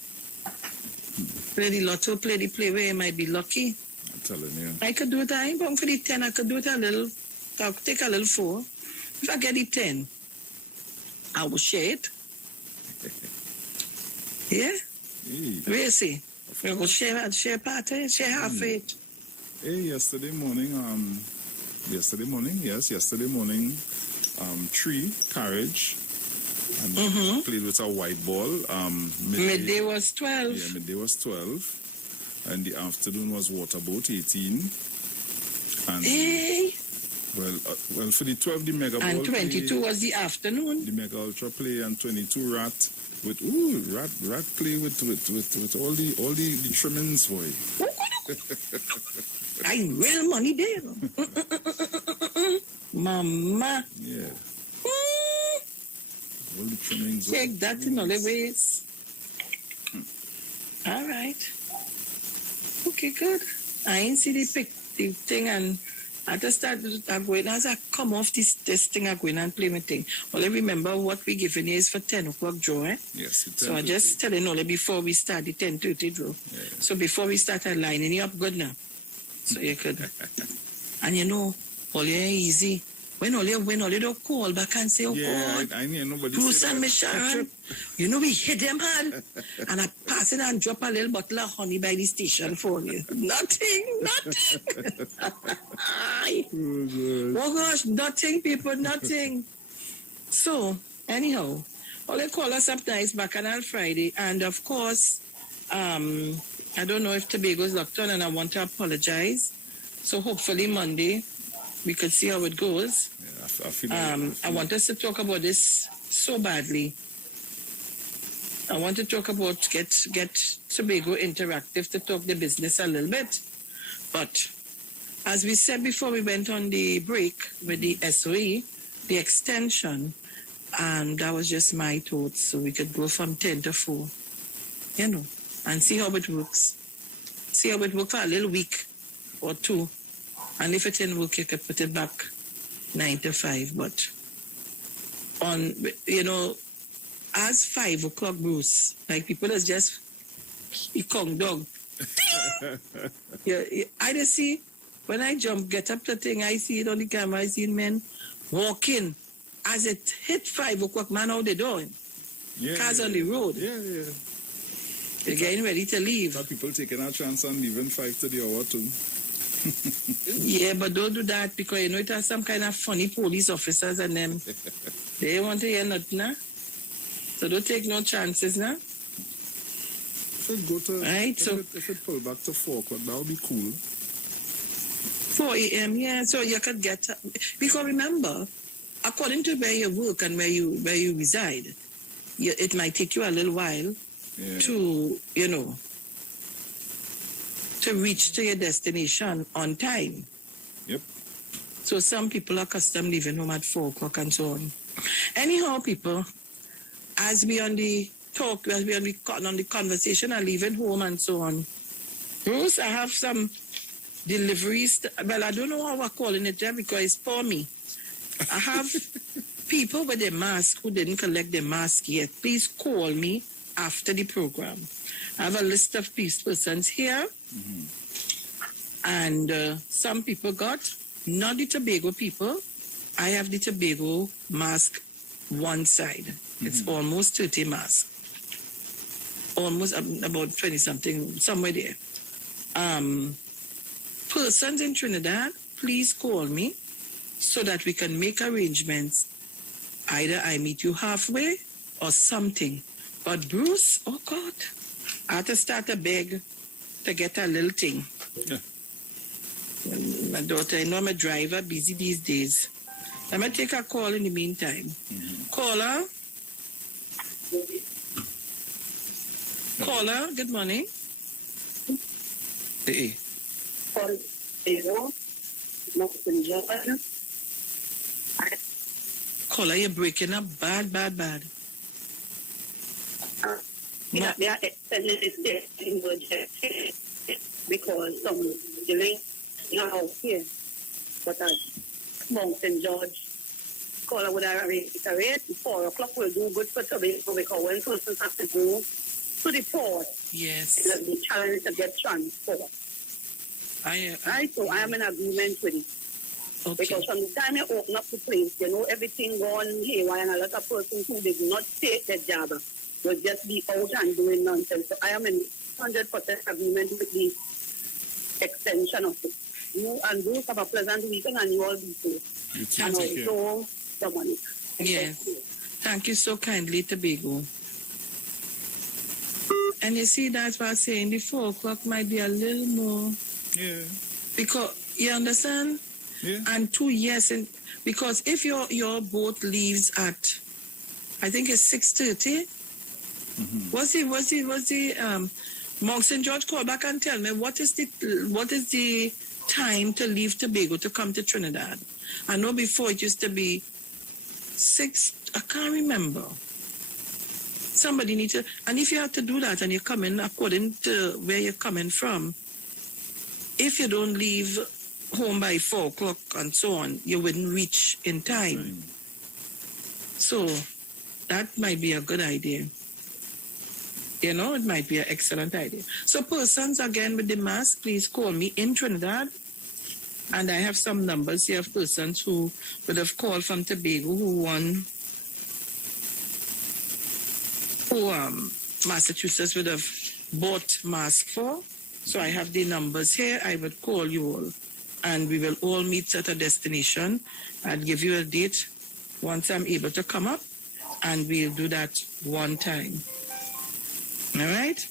Play the lotto, play the play where you might be lucky. I'm telling you. I could do it. I ain't going for the 10. I could do it a little. I'll take a little 4. If I get the 10, I will share it. Yeah? Hey. Where you see? We're going to share part, share half of it. Hey, yesterday morning, 3 carriage, and played with a white ball. Midday was 12. Yeah, midday was 12, and the afternoon was waterboat 18. And hey. Well, for the 12, the mega ball. And 22 play, was the afternoon. The mega ultra play, and 22 rat with rat play with all the trimmings, boy. I real money there. Mama. Yeah. All the trimmings. Take that in all the ways. All right. Okay, good. I ain't see the thing, and I just started going, as I come off this thing, I go in and play my thing. Well, I remember what we giving you is for 10 o'clock draw, eh? Yes. So I just telling all before we start the 10:30 draw. Yeah. So before we start lining you up good now. So you could. And all you easy. When all you don't call back and say, oh God, I need nobody. Bruce and Miss Sharon, we hit them hard. And I pass it and drop a little bottle of honey by the station for you. Nothing. Oh gosh, nothing, people, nothing. So, anyhow, all they call us up nice back on Friday. And of course, I don't know if Tobago's locked on, and I want to apologize. So hopefully Monday we could see how it goes. Yeah, I want us to talk about this so badly. I want to talk about get Tobago Interactive to talk the business a little bit. But as we said before we went on the break with the SOE, the extension, and that was just my thoughts. So we could go from 10 to 4, and see how it works. See how it works for a little week or 2. And if it didn't work, you could put it back 9 to 5. But as 5 o'clock, Bruce, like people is just a kong dog. I just see, when I get up the thing, I see it on the camera, I see men walking. As it hit 5 o'clock, man, how they doing? Cars on the road. Yeah. They're getting ready to leave. People taking a chance on leaving 5 to the hour too. Yeah, but don't do that, because it has some kind of funny police officers and them. They want to hear nothing, nah? So don't take no chances, nah? If it go to, right, if it pull back to 4 o'clock, that would be cool. 4 a.m., yeah, so you could get, because remember, according to where you work and where you reside, it might take you a little while to, to reach to your destination on time. Yep. So some people are accustomed leaving home at 4 o'clock and so on. Anyhow, people, as we on the talk, as we on the conversation and leaving home and so on, Bruce, I have some deliveries. Well, I don't know how we're calling it there because it's for me. I have people with their mask who didn't collect their mask yet. Please call me after the program. I have a list of peace persons here, and some people got, not the Tobago people. I have the Tobago mask one side. It's almost 30 masks. Almost about 20-something, somewhere there. Persons in Trinidad, please call me so that we can make arrangements. Either I meet you halfway or something. But Bruce, oh God, I have to start a beg to get a little thing. Yeah. My daughter, I know I'm a driver, busy these days. I'm going to take a call in the meantime. Caller? Caller, good morning. Hey. Caller, you're breaking up bad. They are extended because some dealing now here, but as Mountain George caller would have reiterate 4 o'clock will do good for Tobago because when persons have to go to the port, yes, it will be challenged to get transport. Right, so I am in agreement with it. Okay. Because from the time you open up the place, you know everything gone haywire, and a lot of persons who did not take their job will just be out and doing nonsense. So I am in 100% agreement with the extension of it. You and Bruce have a pleasant weekend, and you all be safe. And also, Dominic. Yes. Thank you so kindly, Tobago. And you see, that's why I'm saying the 4 o'clock might be a little more. Yeah. Because, you understand? Yeah. And 2 years, because if your boat leaves at, I think it's 6:30. Was the Monk St. George call back and tell me what is the time to leave Tobago to come to Trinidad? I know before it used to be 6. I can't remember. Somebody needs to, and if you have to do that and you're coming according to where you're coming from, if you don't leave home by 4 o'clock and so on, you wouldn't reach in time. So that might be a good idea. You know, it might be an excellent idea. So persons, again, with the mask, please call me in Trinidad. And I have some numbers here of persons who would have called from Tobago who Massachusetts would have bought masks for. So I have the numbers here. I would call you all. And we will all meet at a destination. I'll give you a date once I'm able to come up. And we'll do that one time. All right?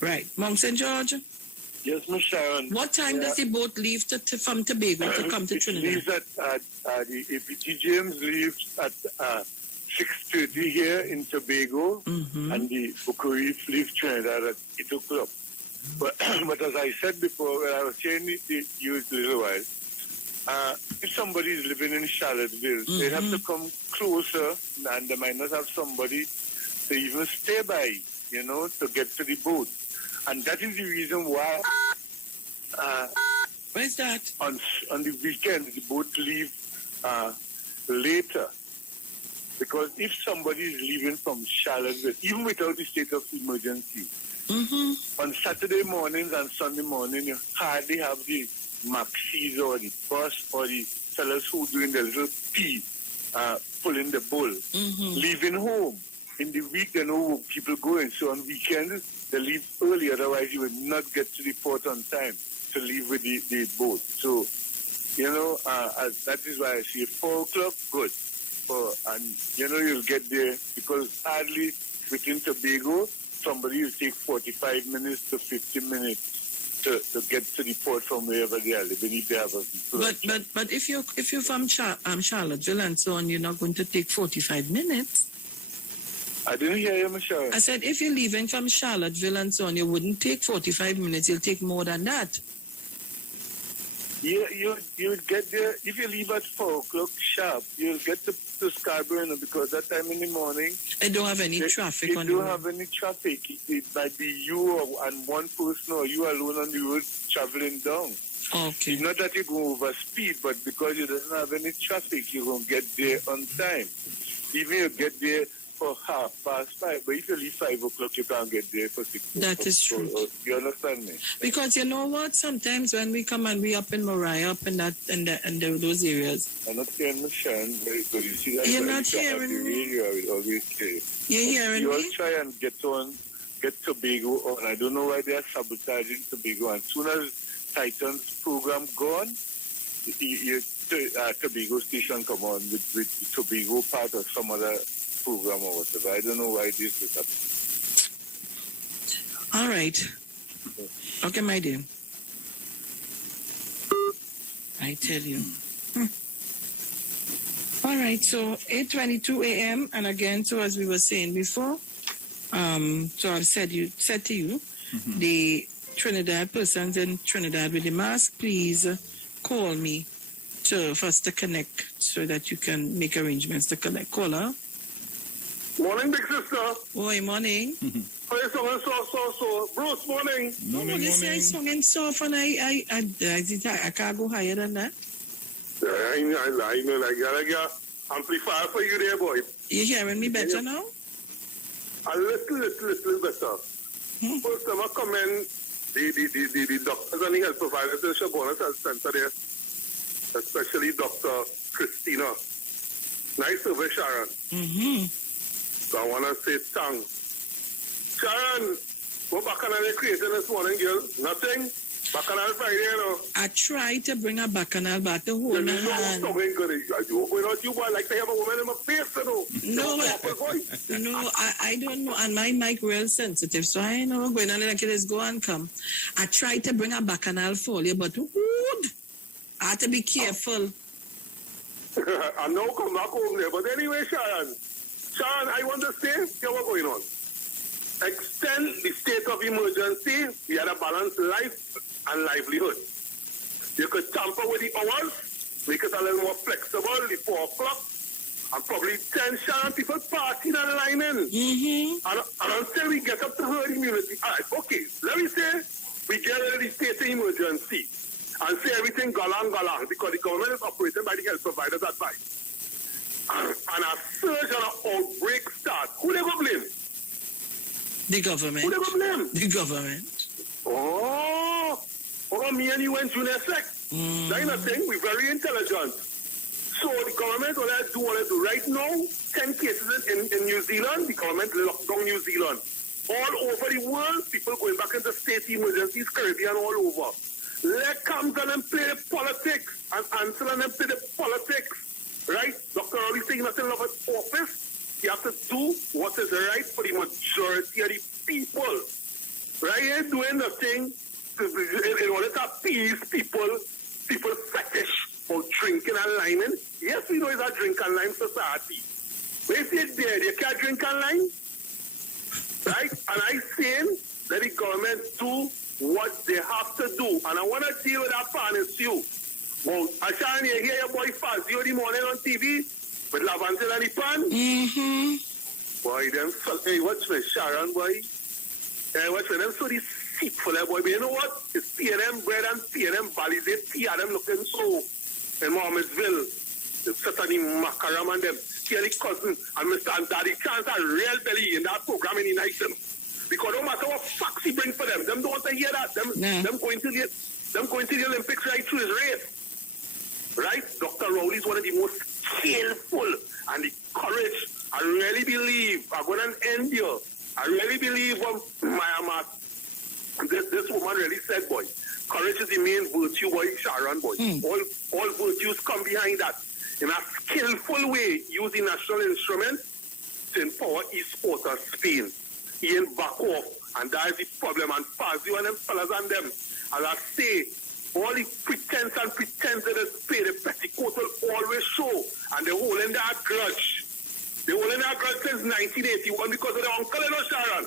Right. Monk St. George? Yes, Miss Sharon. What time does the boat leave from Tobago to come to Trinidad? It leaves at the APT James leaves at 6:30 here in Tobago, and the Boca Reef leaves Trinidad at 8 o'clock. But as I said before, when I was saying it to you a little while, if somebody is living in Charlottesville, they have to come closer, and they might not have somebody to even stay by, you know, to get to the boat. And that is the reason why where's that? On the weekend, the boat leave later. Because if somebody is leaving from Charlottesville, even without the state of emergency, on Saturday mornings and Sunday morning, you hardly have the maxis or the bus or the fellas who doing the little P pulling the bull, leaving home. In the week, they know people going. So on weekends, they leave early. Otherwise, you would not get to the port on time to leave with the boat. So, you know, that is why I say 4 o'clock, good. And, you know, you'll get there because hardly within Tobago, somebody will take 45 minutes to 50 minutes to get to the port from wherever they are living. If they have a But if you're from Charlottesville and so on, you're not going to take 45 minutes. I didn't hear you, Michelle. I said if you're leaving from Charlottesville and so on, you wouldn't take 45 minutes. You'll take more than that. Yeah, you'll get there. If you leave at 4 o'clock sharp, you'll get to Scarborough because that time in the morning... I don't have any traffic on the road. You don't have any traffic. It might be you and one person or you alone on the road traveling down. Okay. It's not that you go over speed, but because you don't have any traffic, you're going to get there on time. Even you get there for 5:30, but if you leave 5 o'clock, you can't get there for 6 o'clock. That is true. You understand me? Because you know what? Sometimes when we come and we up in Moriah, up in that and those areas. I'm not hearing me, Sharon, very good. You see that? You're not hearing the me? radio, I will always say. You're hearing you me? all try and get Tobago on. I don't know why they are sabotaging Tobago. And as soon as Titan's program gone, Tobago station come on with Tobago part of some other program or whatever. I don't know why this is happening. All right. Okay, my dear. I tell you. All right, so 8:22 a.m. and again, so as we were saying before, so I've said to you, the Trinidad persons in Trinidad with the mask, please call me for us to connect so that you can make arrangements to connect. Caller. Morning, big sister. Oi, morning. How you singing so? Bruce, morning. Morning. I singing soft and I can't go higher than that. Yeah, I know, like, I got amplifier for you there, boy. You hearing me better now? A little better. First time I commend the doctors and the health providers in Shabonas Health Center there, especially Dr. Christina. Nice service, Sharon. So I want to say thanks. Sharon, what bacchanal they created this morning, girl? Nothing? Bacchanal Friday, you know? I tried to bring a bacchanal back to hold my hand. You like to have a woman in my face, you know? No, I don't know. And my mic real sensitive, so I know going on like it is go and come. I tried to bring a bacchanal for you, but I had to be careful. I know come back home there, but anyway, Sharon, I want to say, here's what's going on. Extend the state of emergency, we had a balanced life and livelihood. You could tamper with the hours, make it a little more flexible, the 4 o'clock, and probably 10 Sharon people partying and lining. And until we get up to herd immunity. All right, okay, let me say we get rid of the state of emergency and say everything galang, because the government is operated by the health providers' advice. And a surge and an outbreak start. Who they go blame? The government. Who they go blame? The government. Oh, me and you went junior sec. That's not thing. We're very intelligent. So the government will do what they do right now. 10 cases in New Zealand. The government locked down New Zealand. All over the world, people going back into state emergencies, Caribbean, all over. Let Camden and play the politics and Ansel and them play the politics. Right? Dr. Rowley saying nothing of his office. You have to do what is right for the majority of the people. Right? You ain't doing nothing in order to appease people fetish for drinking and liming. Yes, we know it's a drink and lime society. But if you're there, you can't drink and lime. Right? And I'm saying that the government do what they have to do. And I want to deal with that fan issue. Well, Sharon, you hear your boy Fazio the morning on TV with Lavantil and the pan? Boy, them, hey, watch me, Sharon, boy. Hey, watch me, them so deceitful, boy. But you know what? It's PNM bread and PNM valleys. They pee at them looking so in Mohammedville. They sit on the macaram and them scary cousin and Mr. and Daddy Chance a real belly in that program in the night. Because no matter what facts he bring for them don't want to hear that. Them going to the Olympics right through his race. Right? Dr. Rowley is one of the most skillful and the courage. I really believe, I'm going to end here. I really believe what this woman really said, boy. Courage is the main virtue, boy, Sharon, boy. All virtues come behind that. In a skillful way, using national instruments to empower esports and Spain. He ain't back off, and that is the problem. And Fazio and them fellas and them, as I say, all the pretense and pretenses play the petticoat will always show, and they're holding that grudge. They're holding that grudge since 1981 because of their uncle, you know, Sharon.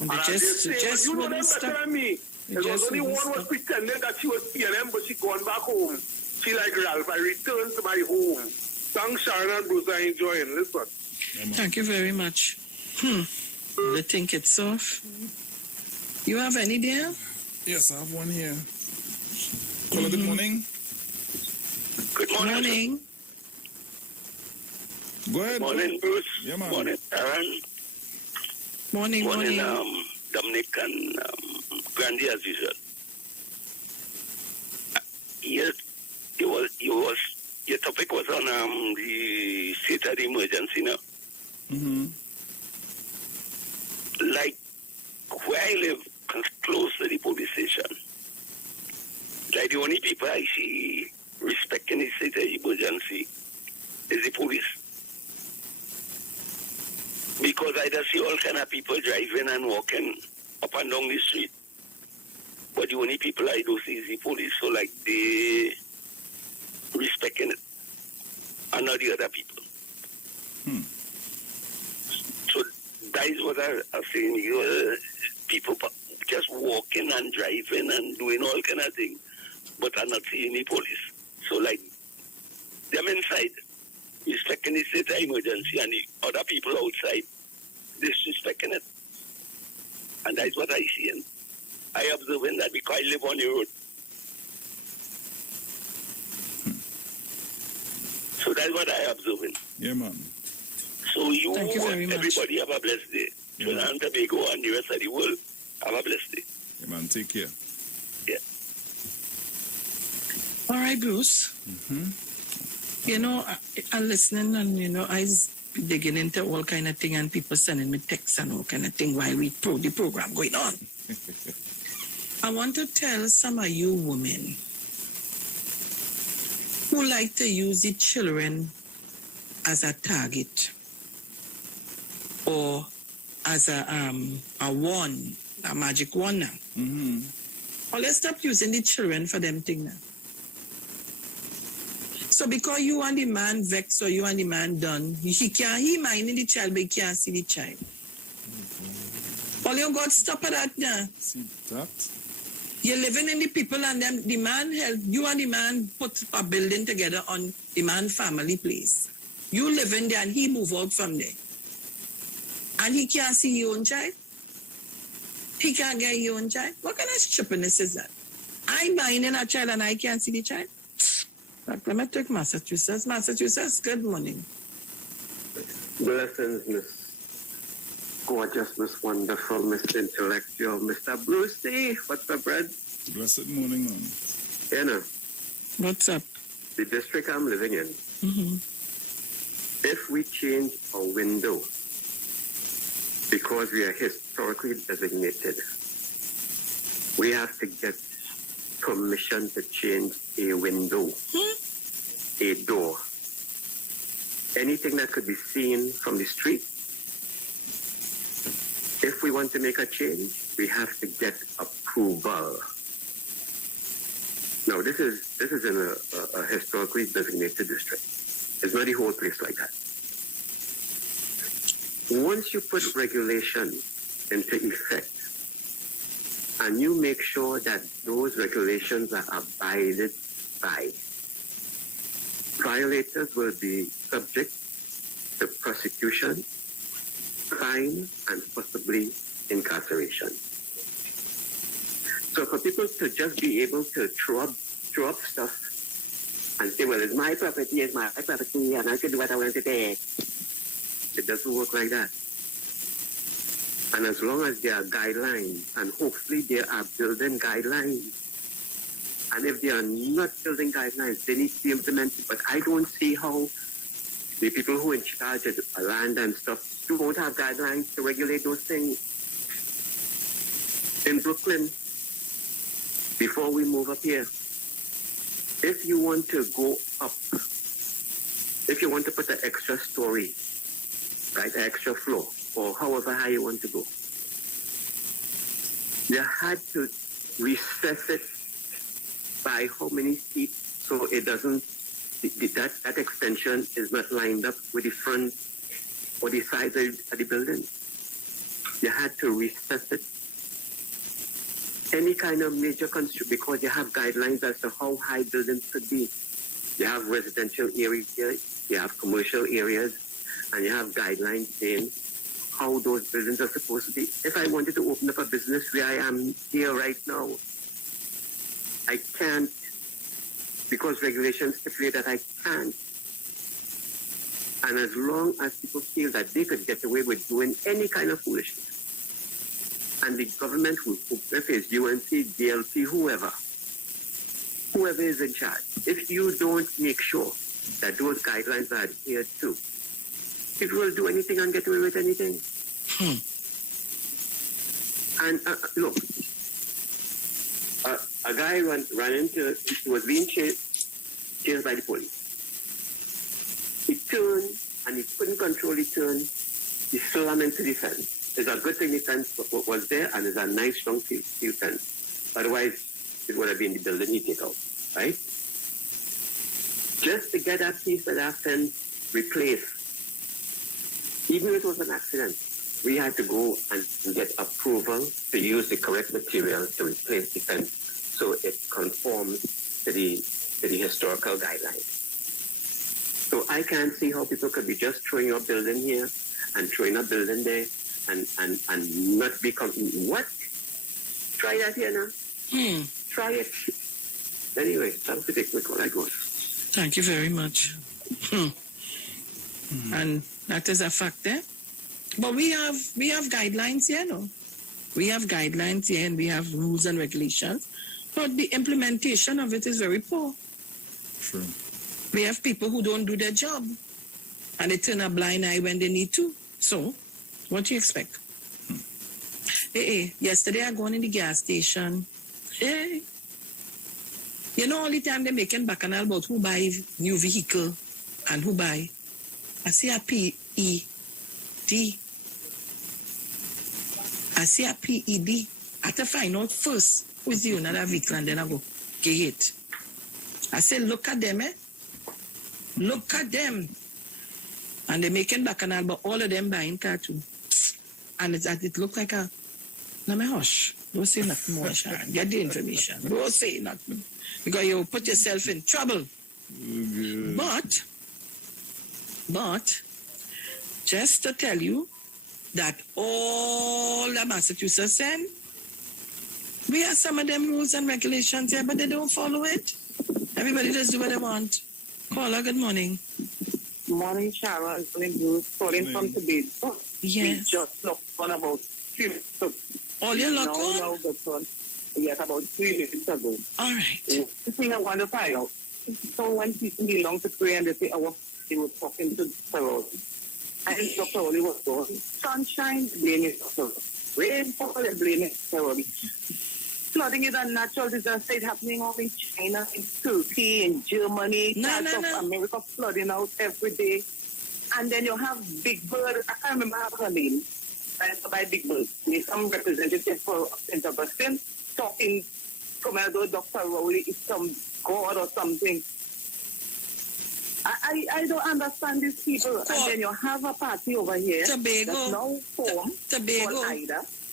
And they just you know them better than me. There was only one was pretending that she was PNM, but she gone back home. She like Ralph, I returned to my home. Thanks, Sharon and Bruce, I enjoying. Listen. Thank you very much. I think it's off. You have any there? Yes, I have one here. Caller, good morning. Good morning. Go ahead. Morning, Bruce. Yeah, man. Morning, Sharon. Morning. Dominic and Grandy as usual. Yes, your topic was on the state of the emergency now. Mm-hmm. Like where I live, close to the police station. Like the only people I see respecting the state of emergency is the police. Because I just see all kind of people driving and walking up and down the street. But the only people I do see is the police. So like they respecting it. And not the other people. So that is what I'm saying. People just walking and driving and doing all kind of things. But I'm not seeing any police. So like them inside respecting the state of emergency and the other people outside disrespecting it. And that's what I see. And I observe that because I live on the road. So that's what I observe. Yeah, man. So Thank you very much. everybody have a blessed day. Trinidad and Tobago and the rest of the world have a blessed day. Yeah, man. Take care. Yeah. All right, Bruce. Mm-hmm. You know, I'm listening and, you know, I was digging into all kind of thing and people sending me texts and all kind of thing while the program going on. I want to tell some of you women who like to use the children as a target or as a wand, a magic wand now. Mm-hmm. Well, let's stop using the children for them thing now. So because you and the man vex or you and the man done, he minding the child, but he can't see the child. All you got to stop at that now. See that? You're living in the people and them, the man help, you and the man put a building together on the man family place. You live in there and he move out from there. And he can't see your own child. He can't get your own child. What kind of stupidness is that? I'm minding a child and I can't see the child. Let me take Massachusetts. Massachusetts, good morning. Blessings, Miss Gorgeous, Miss Wonderful, Miss Intellectual, Mr. Brucey. What's up, Brad? Blessed morning, man. You know, what's up? The district I'm living in, if we change a window because we are historically designated, we have to get permission to change a window, a door, anything that could be seen from the street. If we want to make a change, we have to get approval. Now, this is in a historically designated district. It's not the whole place like that. Once you put regulation into effect, and you make sure that those regulations are abided by, violators will be subject to prosecution, fine, and possibly incarceration. So for people to just be able to throw up stuff and say, well, it's my property, and I can do what I want to do, it doesn't work like that. And as long as there are guidelines, and hopefully there are building guidelines, and if they are not building guidelines, they need to be implemented. But I don't see how the people who are in charge of the land and stuff don't have guidelines to regulate those things. In Brooklyn, before we move up here, if you want to go up, if you want to put an extra story, right, an extra floor, or however high you want to go, you had to recess it by how many feet so it doesn't, that extension is not lined up with the front or the sides of the building. You had to recess it. Any kind of major construction, because you have guidelines as to how high buildings could be. You have residential areas here, you have commercial areas, and you have guidelines saying how those buildings are supposed to be. If I wanted to open up a business where I am here right now, I can't, because regulations stipulate that I can't. And as long as people feel that they could get away with doing any kind of foolishness, and the government will, if it's UNC, DLP, whoever is in charge, if you don't make sure that those guidelines are adhered to, people will do anything and get away with anything. And look, a guy ran into, he was being chased by the police. He turned and he couldn't control the turn. He slammed into the fence. It's a good thing the fence was there, and it's a nice strong steel fence. Otherwise, it would have been the building he take out, right? Just to get that piece of that fence replaced, even if it was an accident, we had to go and get approval to use the correct material to replace the fence so it conforms to the historical guidelines. So I can't see how people could be just throwing up building here and throwing up building there and not become what? Try that here now. Try it. Anyway, thanks for taking my call. I go. Thank you very much. And that is a fact there. But we have guidelines here, no? We have guidelines here and we have rules and regulations. But the implementation of it is very poor. True. We have people who don't do their job and they turn a blind eye when they need to. So, what do you expect? Hey, yesterday I gone in the gas station. Hey, you know, all the time they're making bacchanal about who buy new vehicle and who buy. I see a PED. I see a PED. I have to find out first who is the owner of that vehicle and then I go get it. I say, look at them, eh? Look at them. And they're making bacchanal, but all of them buying car too. And it look like a... No, my hush. Don't say nothing more, Sharon. Get the information. Don't say nothing. Because you put yourself in trouble. But, just to tell you that all the Massachusetts send, we have some of them rules and regulations here, but they don't follow it. Everybody just do what they want. Caller, good morning. Morning, Sharon. Calling from Tobago. Yes. We just looked on about 3 minutes ago. All your luck on? No, that's on. Yes, about 3 minutes ago. All right. The thing I want to find out. So when people belong to pray and they say, oh, they were talking to Dr. Rowley. And Dr. Rowley was going, sunshine, blaming Dr. Rowley. Rainfall, they blaming Dr. Rowley. Flooding is a natural disaster. It's happening all in China, in Turkey, in Germany, parts of America flooding out every day. And then you have Big Bird. I can't remember her name. By Big Bird. There's some representative for St. Augustine talking from as though Dr. Rowley is some god or something. I don't understand these people. And then you have a party over here. Tobago. That's now formed.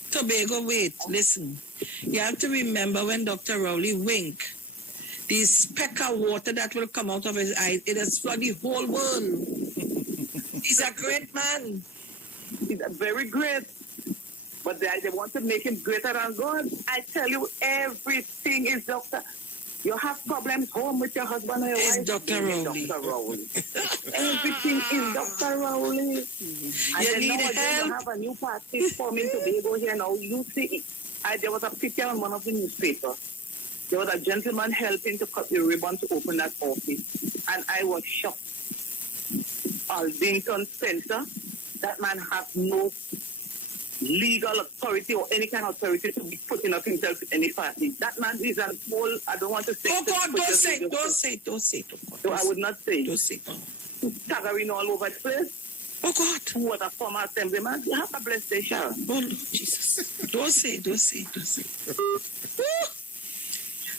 Tobago, wait, listen. You have to remember when Dr. Rowley wink, the speck of water that will come out of his eyes, it has flooded the whole world. He's a great man. He's very great. But they want to make him greater than God. I tell you, everything is Dr. You have problems home with your husband or your wife. Dr. Rowley. Dr. Rowley. Everything is Dr. Rowley. And you then need now help. you have a new party forming Tobago here now. You see, there was a picture on one of the newspapers. There was a gentleman helping to cut the ribbon to open that office. And I was shocked. Aldington Spencer, that man has no legal authority or any kind of authority to be putting up himself in any party. That man is an whole, I don't want to say. Oh God, don't say it. So I would not say. Don't say it. Staggering all over the place. Oh God. Who was a former assemblyman. You have a blessed day, Sharon. Oh Jesus. Don't say it.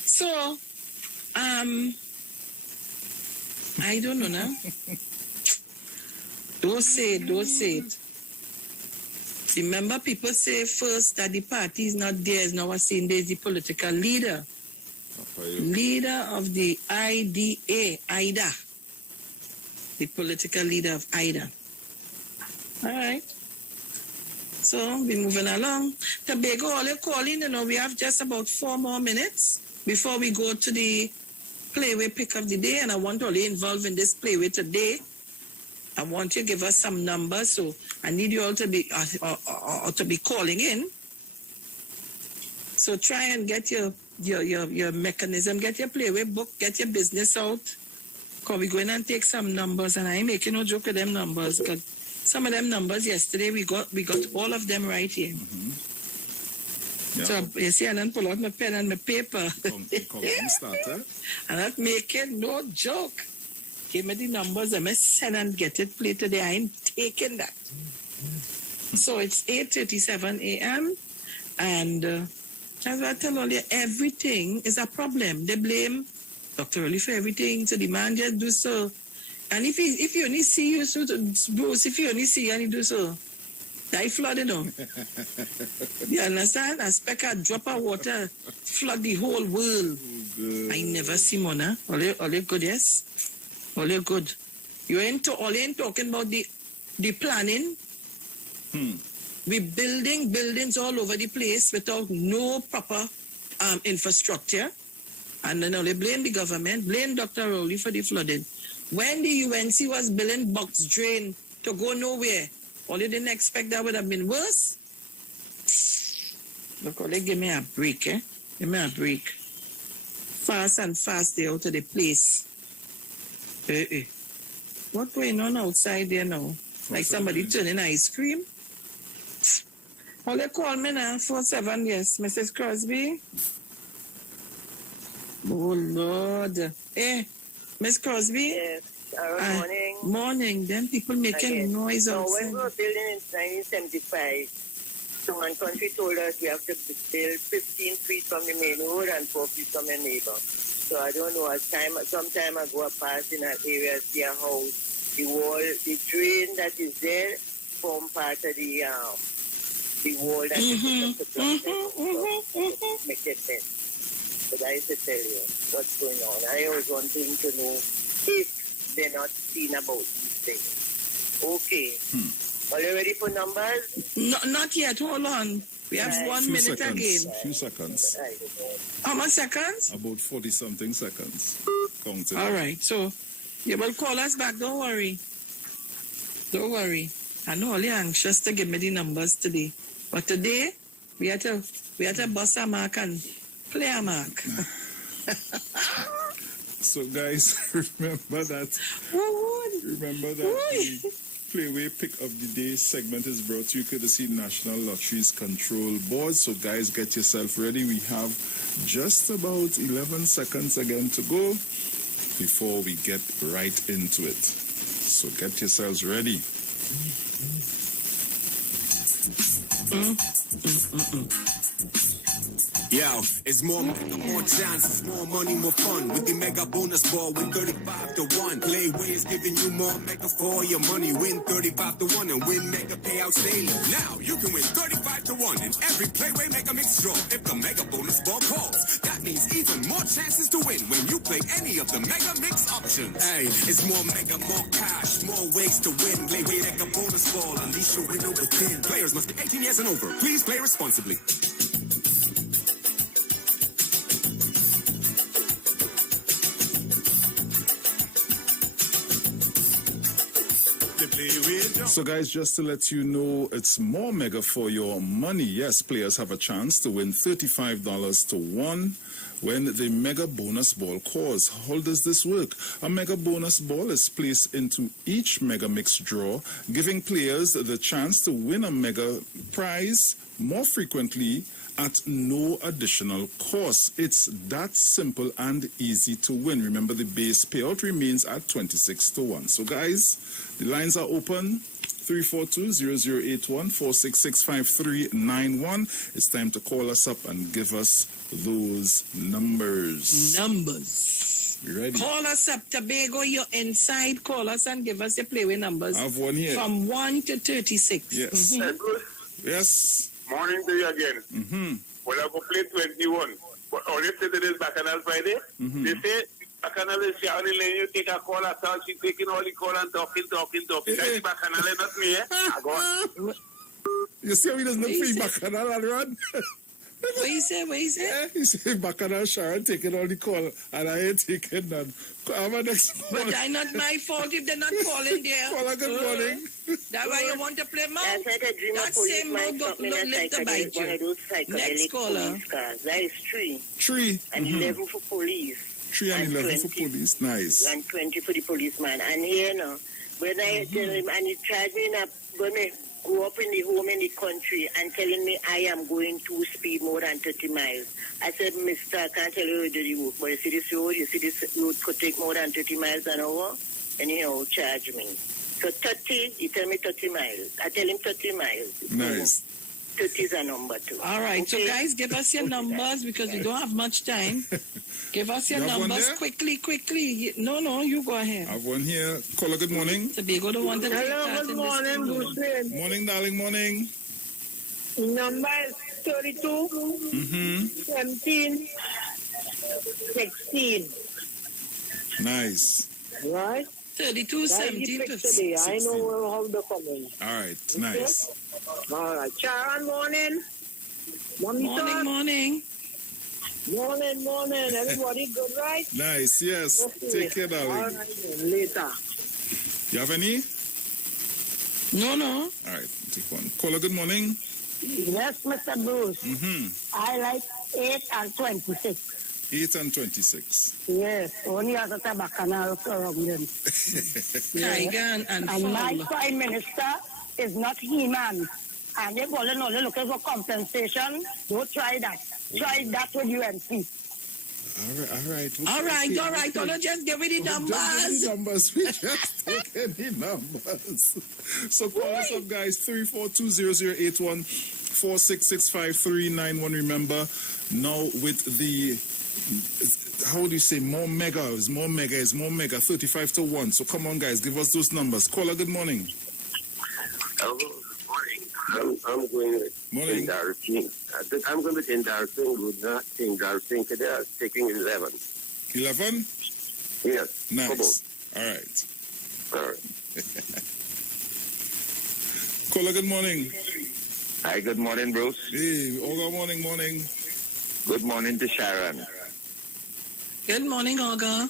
So, I don't know now. Don't say it. Remember, people say first that the party is not there, is now saying there's the political leader. Leader of the IDA. The political leader of IDA. All right. So, we're moving along. Tobago, all you're calling, we have just about 4 more minutes before we go to the playway pick of the day, and I want all you involved in this playway today. I want you to give us some numbers. So I need you all to be to be calling in. So try and get your mechanism, get your playway book, get your business out. Because we're going and take some numbers, and I ain't making no joke with them numbers. Because some of them numbers yesterday, we got all of them right here. Yeah. So you see, I done pull out my pen and my paper. And not making no joke. Give me the numbers, I must send and get it played today. I ain't taking that. So it's 8:37 a.m. And as I tell all you, everything is a problem. They blame Dr. Oli for everything. So the man just do so. And if you only see you, so Bruce, if you only see you and you do so, die flood, you know. You understand? A speck of drop of water flood the whole world. Oh, I never see Mona. All you good, yes? All you good. You ain't talking about the planning. We building buildings all over the place without no proper infrastructure. And then they blame the government, blame Dr. Rowley for the flooding. When the UNC was building box drain to go nowhere, all you didn't expect that would have been worse. Look, they give me a break, eh? Give me a break. Fast and fast they out of the place. What going on outside there now? Like somebody turning ice cream? All they call me now, 47, yes. Mrs. Crosby? Oh, Lord. Miss Crosby? Yes. Morning. Morning. Them people making noise outside. When we were building in 1975, Someone country told us we have to build 15 feet from the main road and 4 feet from the neighbor. So I don't know, some time ago I passed in that area, see a house, the wall, the drain that is there form part of the wall that is put up to make it sense. But I used to tell you what's going on. I always wanting to know if they're not seen about these things. Okay. Are you ready for numbers? No, not yet. Hold on. We have 1 minute again. Few seconds. How much seconds? About 40-something seconds. Counting. All right. So you will call us back. Don't worry. Don't worry. I know only anxious to give me the numbers today. But today, we had to bust a mark and play a mark. So guys, remember that the Playway Pick of the Day segment is brought to you courtesy National Lotteries Control Board. So guys, get yourself ready. We have just about 11 seconds again to go before we get right into it. So get yourselves ready. Yo, it's more chances, more money, more fun. With the mega bonus ball, win 35 to 1. Playway is giving you more mega for your money. Win 35 to 1 and win mega payouts daily. Now you can win 35 to 1 in every Playway mega mix draw if the mega bonus ball calls. That means even more chances to win when you play any of the mega mix options. Hey, it's more mega, more cash, more ways to win. Playway mega bonus ball, unleash your winner within. Players must be 18 years and over. Please play responsibly. So guys, just to let you know, it's more mega for your money. Yes, players have a chance to win $35 to 1 when the mega bonus ball calls. How does this work? A mega bonus ball is placed into each mega mix draw, giving players the chance to win a mega prize more frequently at no additional cost. It's that simple and easy to win. Remember, the base payout remains at 26 to 1. So guys, the lines are open. 342-0081-466-5391. It's time to call us up and give us those numbers. You ready? Call us up. Tobago, you're inside. Call us and give us your playway numbers. I have one here. From 1 to 36. Yes. Yes. Morning to you again. Well, I go play 21. But all you said it is Bacchanal Friday. They say Bacchanal is Sharon, you take a call at all. She's taking all the call and talking. That's Bacchanal, not me, eh? I go on. You see how he doesn't free Bacchanal and run? What you say? Yeah, he said Bacchanal Sharon taking all the call, and I ain't taking none. Have a next call. But I not my fault if they're not calling there. Caller, good morning. That's why you want to play mouth? That's like a dream of That police same man mouth something live to bite one of you. those psychedelic Next caller. police cars. That is 3. 3. And 11 for police. 3 and 11 for police. Nice. And 20 for the policeman. And here now, when I tell him, and he charged me not going to go up in the home in the country and telling me I am going to speed more than 30 miles. I said, mister, I can't tell you how to do the work, but you see this road could take more than 30 miles an hour, and he'll charge me. So 30, he tell me 30 miles. I tell him 30 miles. Nice. 30 is a number too. All right, okay? so guys, give us your numbers because we don't have much time. Give us your You have one numbers there? quickly. No, you go ahead. I have one here. Caller, good morning. Tobago don't want to take Hello, part good in morning, this. Bruce. Morning, darling, morning. Number is 32, 17, 16. Nice. Right? 32, 17 to today. 16. I know how they're coming. All right, nice. All right. Sharon, morning. Morning. Morning. Everybody good, right? Nice, yes. Okay. Take care, darling. All right, then. Later. You have any? No. All right, take one. Caller, good morning. Yes, Mr. Bruce. I like 8 and 26. 8 and 26. Yes, only as a Bacchanal from them. Tiger and my Fall. Prime Minister is not He-Man. And they're only looking for compensation. Don't try that. Try that with UNC. All right. Don't just give me the numbers. We just take any numbers. So call us up, guys. 342-0081, 466-5391. Remember, now with the, how do you say, more mega, 35 to 1. So come on, guys, give us those numbers. Caller, good morning. Hello, good morning. I'm going with Indarking. I'm going with Indarking, good not Indarking today. I'm taking 11. 11? Yes. Nice. All right. Caller, good morning. Hi, good morning, Bruce. Hey, Olga, morning. Good morning to Sharon. Good morning, Olga.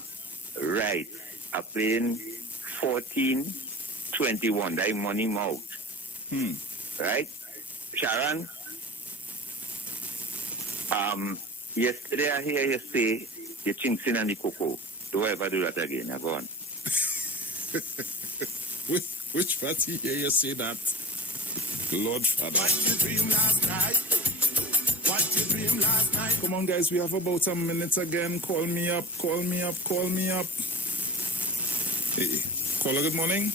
Right. Up in 1421, that money mouth. Right? Sharon? Yesterday I hear you say you're chinksing on the cocoa. Do I ever do that again? Now go on. Which party hear you say that? Lord Father. Come on, guys, we have about a minute again. Call me up. Hey, caller, good morning.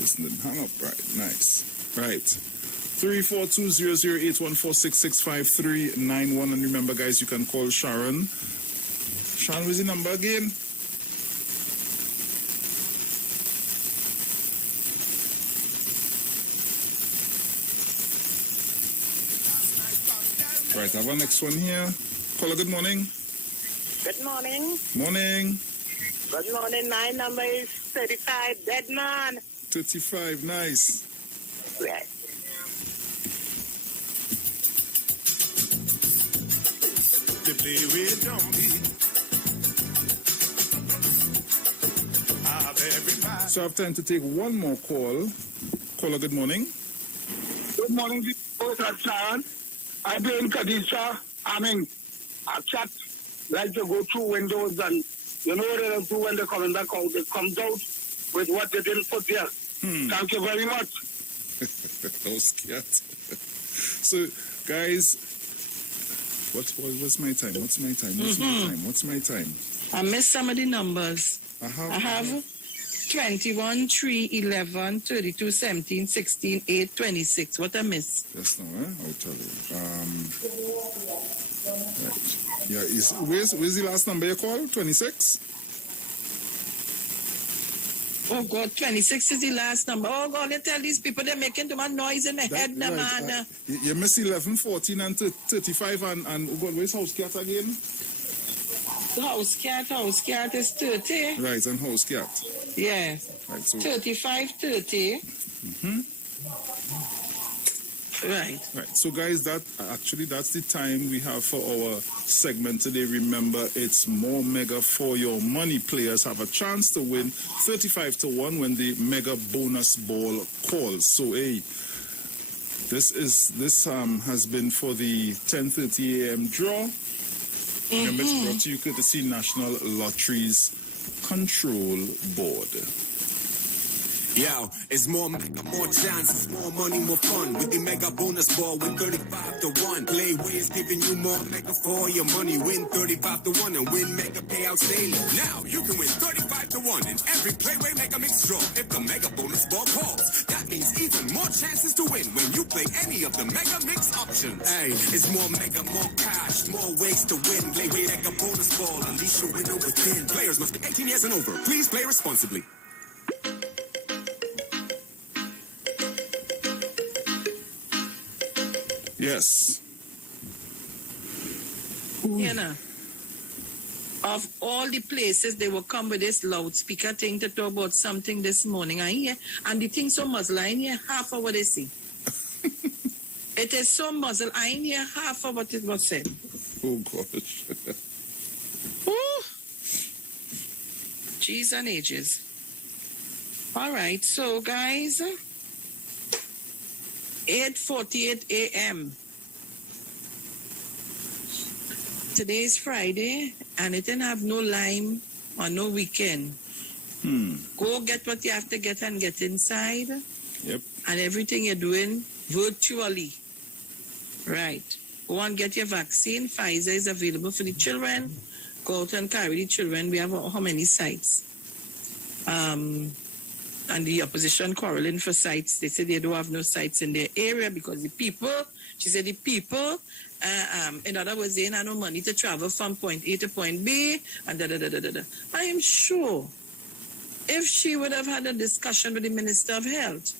Listen, didn't hang up. Right, nice. Right. 342-0081-466-5391. And remember, guys, you can call Sharon. Sharon, what's the number again? Right, I have our next one here. Caller, good morning. Good morning. Morning. Good morning. My number is 35. Dead man. 35, nice. Right. So I have time to take one more call. Caller, good morning. Good morning, Sharon. I've been Kadisha. I chat like to go through windows and you know what they do when they come back out. They come out with what they didn't put there. Thank you very much. I was scared. So, guys, what's my time? What's my time? I missed some of the numbers. I have 21, 3, 11, 32, 17, 16, 8, 26. What I miss? Just now, I'll tell you. Right. Yeah, where's the last number you called? 26? Oh, God, 26 is the last number. Oh, God, they tell these people they're making too much noise in the head, Right. man. You miss 11, 14, and 35, and oh God, where's house cat again? House cat is 30. Right, and house cat. Yeah. Right, so 35, 30. Right. Right. So, guys, that's the time we have for our segment today. Remember, it's more mega for your money. Players have a chance to win 35-1 when the mega bonus ball calls. So, this has been for the 10:30 a.m. draw. Remember, it's brought to you courtesy National Lotteries Control Board. Yo, it's more mega, more chances, more money, more fun. With the mega bonus ball, win 35-1. Play ways giving you more mega for your money. Win 35-1 and win mega payouts daily. Now you can win 35-1 in every playway mega mix draw. If the mega bonus ball calls, that means even more chances to win when you play any of the mega mix options. Hey, it's more mega, more cash, more ways to win. Play mega bonus ball, unleash your winner within. Players must be 18 years and over. Please play responsibly. Yes. You know, of all the places they will come with this loudspeaker thing to talk about something this morning, I hear, and the thing so muzzle, I hear half of what they say. It is so muzzle, I hear half of what it was said. Oh, gosh. Ooh. Cheese and ages. All right, so guys, 8:48 a.m. Today is Friday, and it didn't have no lime or no weekend. Go get what you have to get and get inside. Yep. And everything you're doing virtually. Right. Go and get your vaccine. Pfizer is available for the children. Go out and carry the children. We have how many sites? And the opposition quarreling for sites. They say they don't have no sites in their area because the people, she said the people, in other words, they have no money to travel from point A to point B, and da-da-da-da-da-da. I am sure if she would have had a discussion with the Minister of Health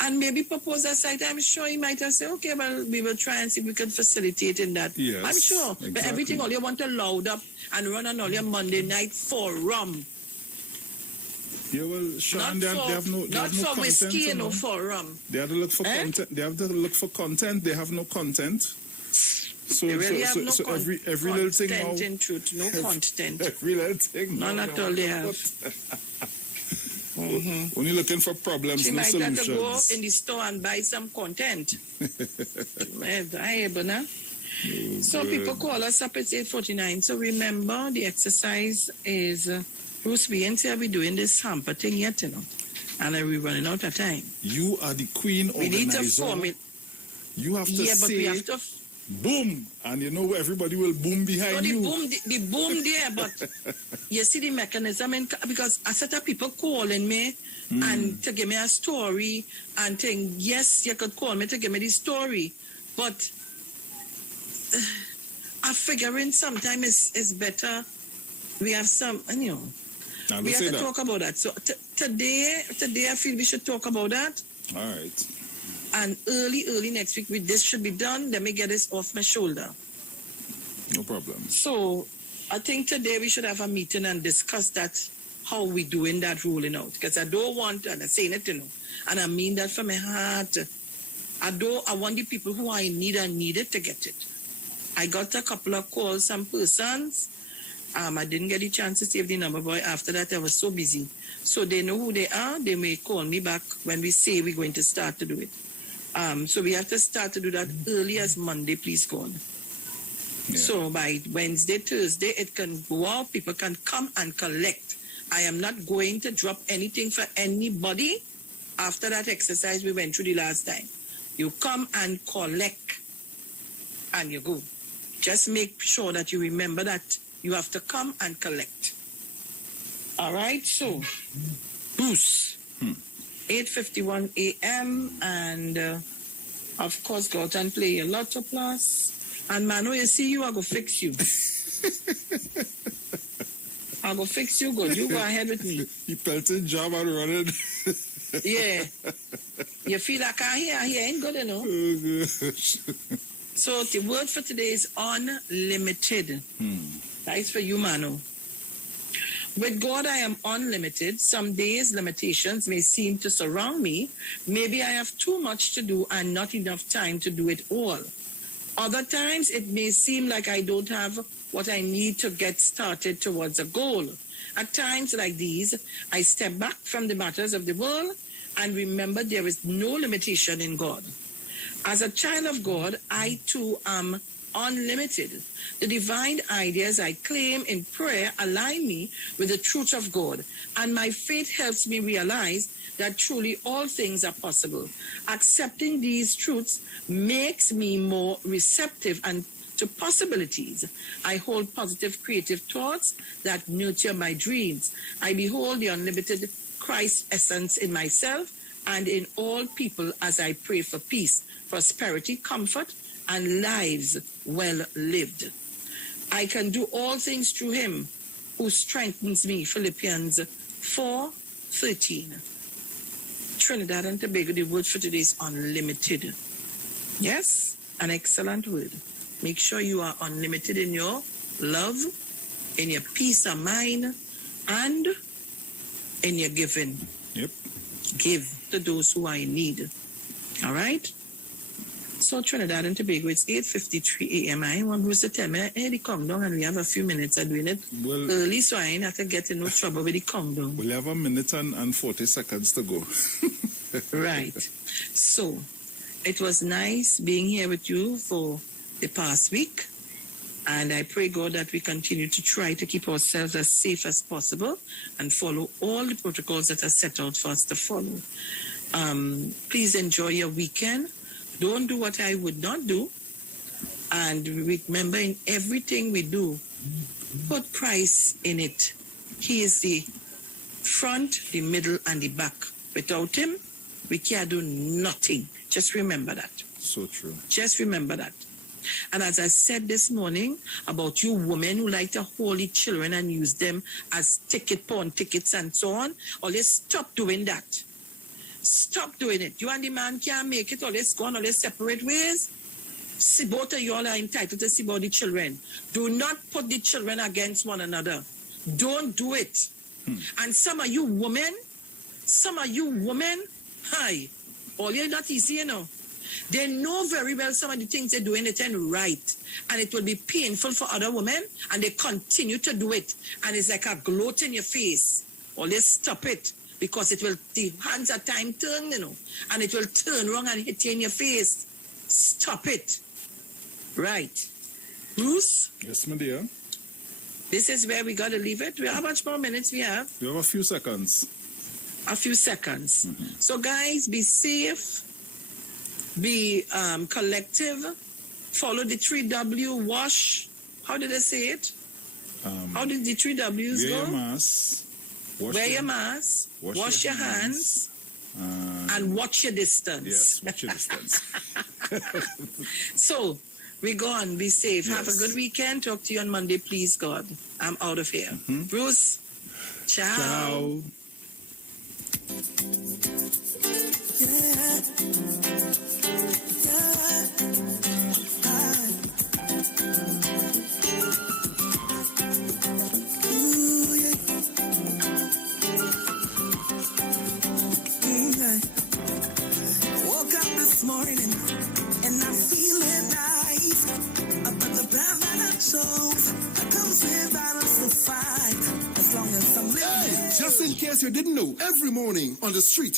and maybe propose a site, I'm sure he might have said, okay, well, we will try and see if we can facilitate in that. Yes, I'm sure. exactly. But everything, all you want to load up and run on all your Monday night forum. Yeah, well, Sharon, they have no Not for content. whiskey, no for rum. They have to look for content. They have to look for content. They have no content. So, They really have no every little thing now. Content in truth, no content. Every little thing. None at all they have. Only looking for problems, She no might solutions. have to go in the store and buy some content. So people call us up, it's 8:49. So remember, the exercise is, Bruce, we ain't we're doing this hamper thing yet, you know. And we're running out of time. You are the queen We need to organizer. form it. You have to Yeah, but say, we have to... boom, and you know everybody will boom behind So the you. boom there, but you see the mechanism, because a set of people calling me and to give me a story and think, yes, you could call me to give me the story, but I figuring sometimes is better. We have some, you know, Now, we let's have say to that. talk about that. So today I feel we should talk about that. All right. And early next week, this should be done. Let me get this off my shoulder. No problem. So I think today we should have a meeting and discuss that, how we doing that rolling out. Because I don't want, and I'm saying it, you know, and I mean that from my heart. I want the people who I need and needed to get it. I got a couple of calls, some persons. I didn't get a chance to save the number, but after that I was so busy. So they know who they are. They may call me back when we say we're going to start to do it. So we have to start to do that early as Monday, please God. Yeah. So by Wednesday, Thursday, it can go out. People can come and collect. I am not going to drop anything for anybody after that exercise we went through the last time. You come and collect and you go. Just make sure that you remember that you have to come and collect. All right, so Bruce. 8:51 a.m. and of course go out and play your Lotto Plus. And Mano, you see you, I go fix you. I go fix you good. You go ahead with me. You pelted job and running. Yeah. You feel like I ain't good enough. Oh, gosh. So the word for today is unlimited. That's for you, Mano. With God, I am unlimited. Some days limitations may seem to surround me. Maybe I have too much to do and not enough time to do it all. Other times, it may seem like I don't have what I need to get started towards a goal. At times like these, I step back from the matters of the world and remember there is no limitation in God. As a child of God, I too am unlimited. The divine ideas I claim in prayer align me with the truth of God, and my faith helps me realize that truly all things are possible. Accepting these truths makes me more receptive and to possibilities. I hold positive creative thoughts that nurture my dreams. I behold the unlimited Christ essence in myself and in all people as I pray for peace, prosperity, comfort, and lives well lived. I can do all things through him who strengthens me. Philippians 4:13. Trinidad and Tobago, the word for today is unlimited. Yes, an excellent word. Make sure you are unlimited in your love, in your peace of mind, and in your giving. Yep. Give to those who are in need. All right? So Trinidad and Tobago, it's 8:53 a.m. I want Bruce to tell me, hey, the countdown, and we have a few minutes of doing it early, so I ain't have to get in no trouble with the countdown. We'll have a minute and 40 seconds to go. Right. So, it was nice being here with you for the past week, and I pray, God, that we continue to try to keep ourselves as safe as possible and follow all the protocols that are set out for us to follow. Please enjoy your weekend. Don't do what I would not do. And remember, in everything we do, put Christ in it. He is the front, the middle, and the back. Without him, we can't do nothing. Just remember that. So true. Just remember that. And as I said this morning about you women who like to hold the children and use them as pawn tickets and so on, always stop doing that. Stop doing it. You and the man can't make it, always go on, always separate ways. See, both of you all are entitled to see about the children. Do not put the children against one another. Don't do it. And some of you women, hi, all you're not easy, you know. They know very well some of the things they're doing it ain't right. And it will be painful for other women, and they continue to do it. And it's like a gloat in your face. Always stop it, because it will, the hands at time turn, you know, and it will turn wrong and hit you in your face. Stop it. Right. Bruce? Yes, my dear. This is where we got to leave it. How much more minutes we have? We have a few seconds. A few seconds. So, guys, be safe. Be collective. Follow the 3W. Wash. How did I say it? How did the 3Ws go? Wear your mask. Wear your mask. Wash your hands. And watch your distance. Yes, watch your distance. So, we go on. Be safe. Yes. Have a good weekend. Talk to you on Monday, please, God. I'm out of here. Bruce, ciao. Ciao. Woke up this morning and I'm feeling nice. But the path that I chose comes with battles to fight. As long as I'm living. Just in case you didn't know, every morning on the street,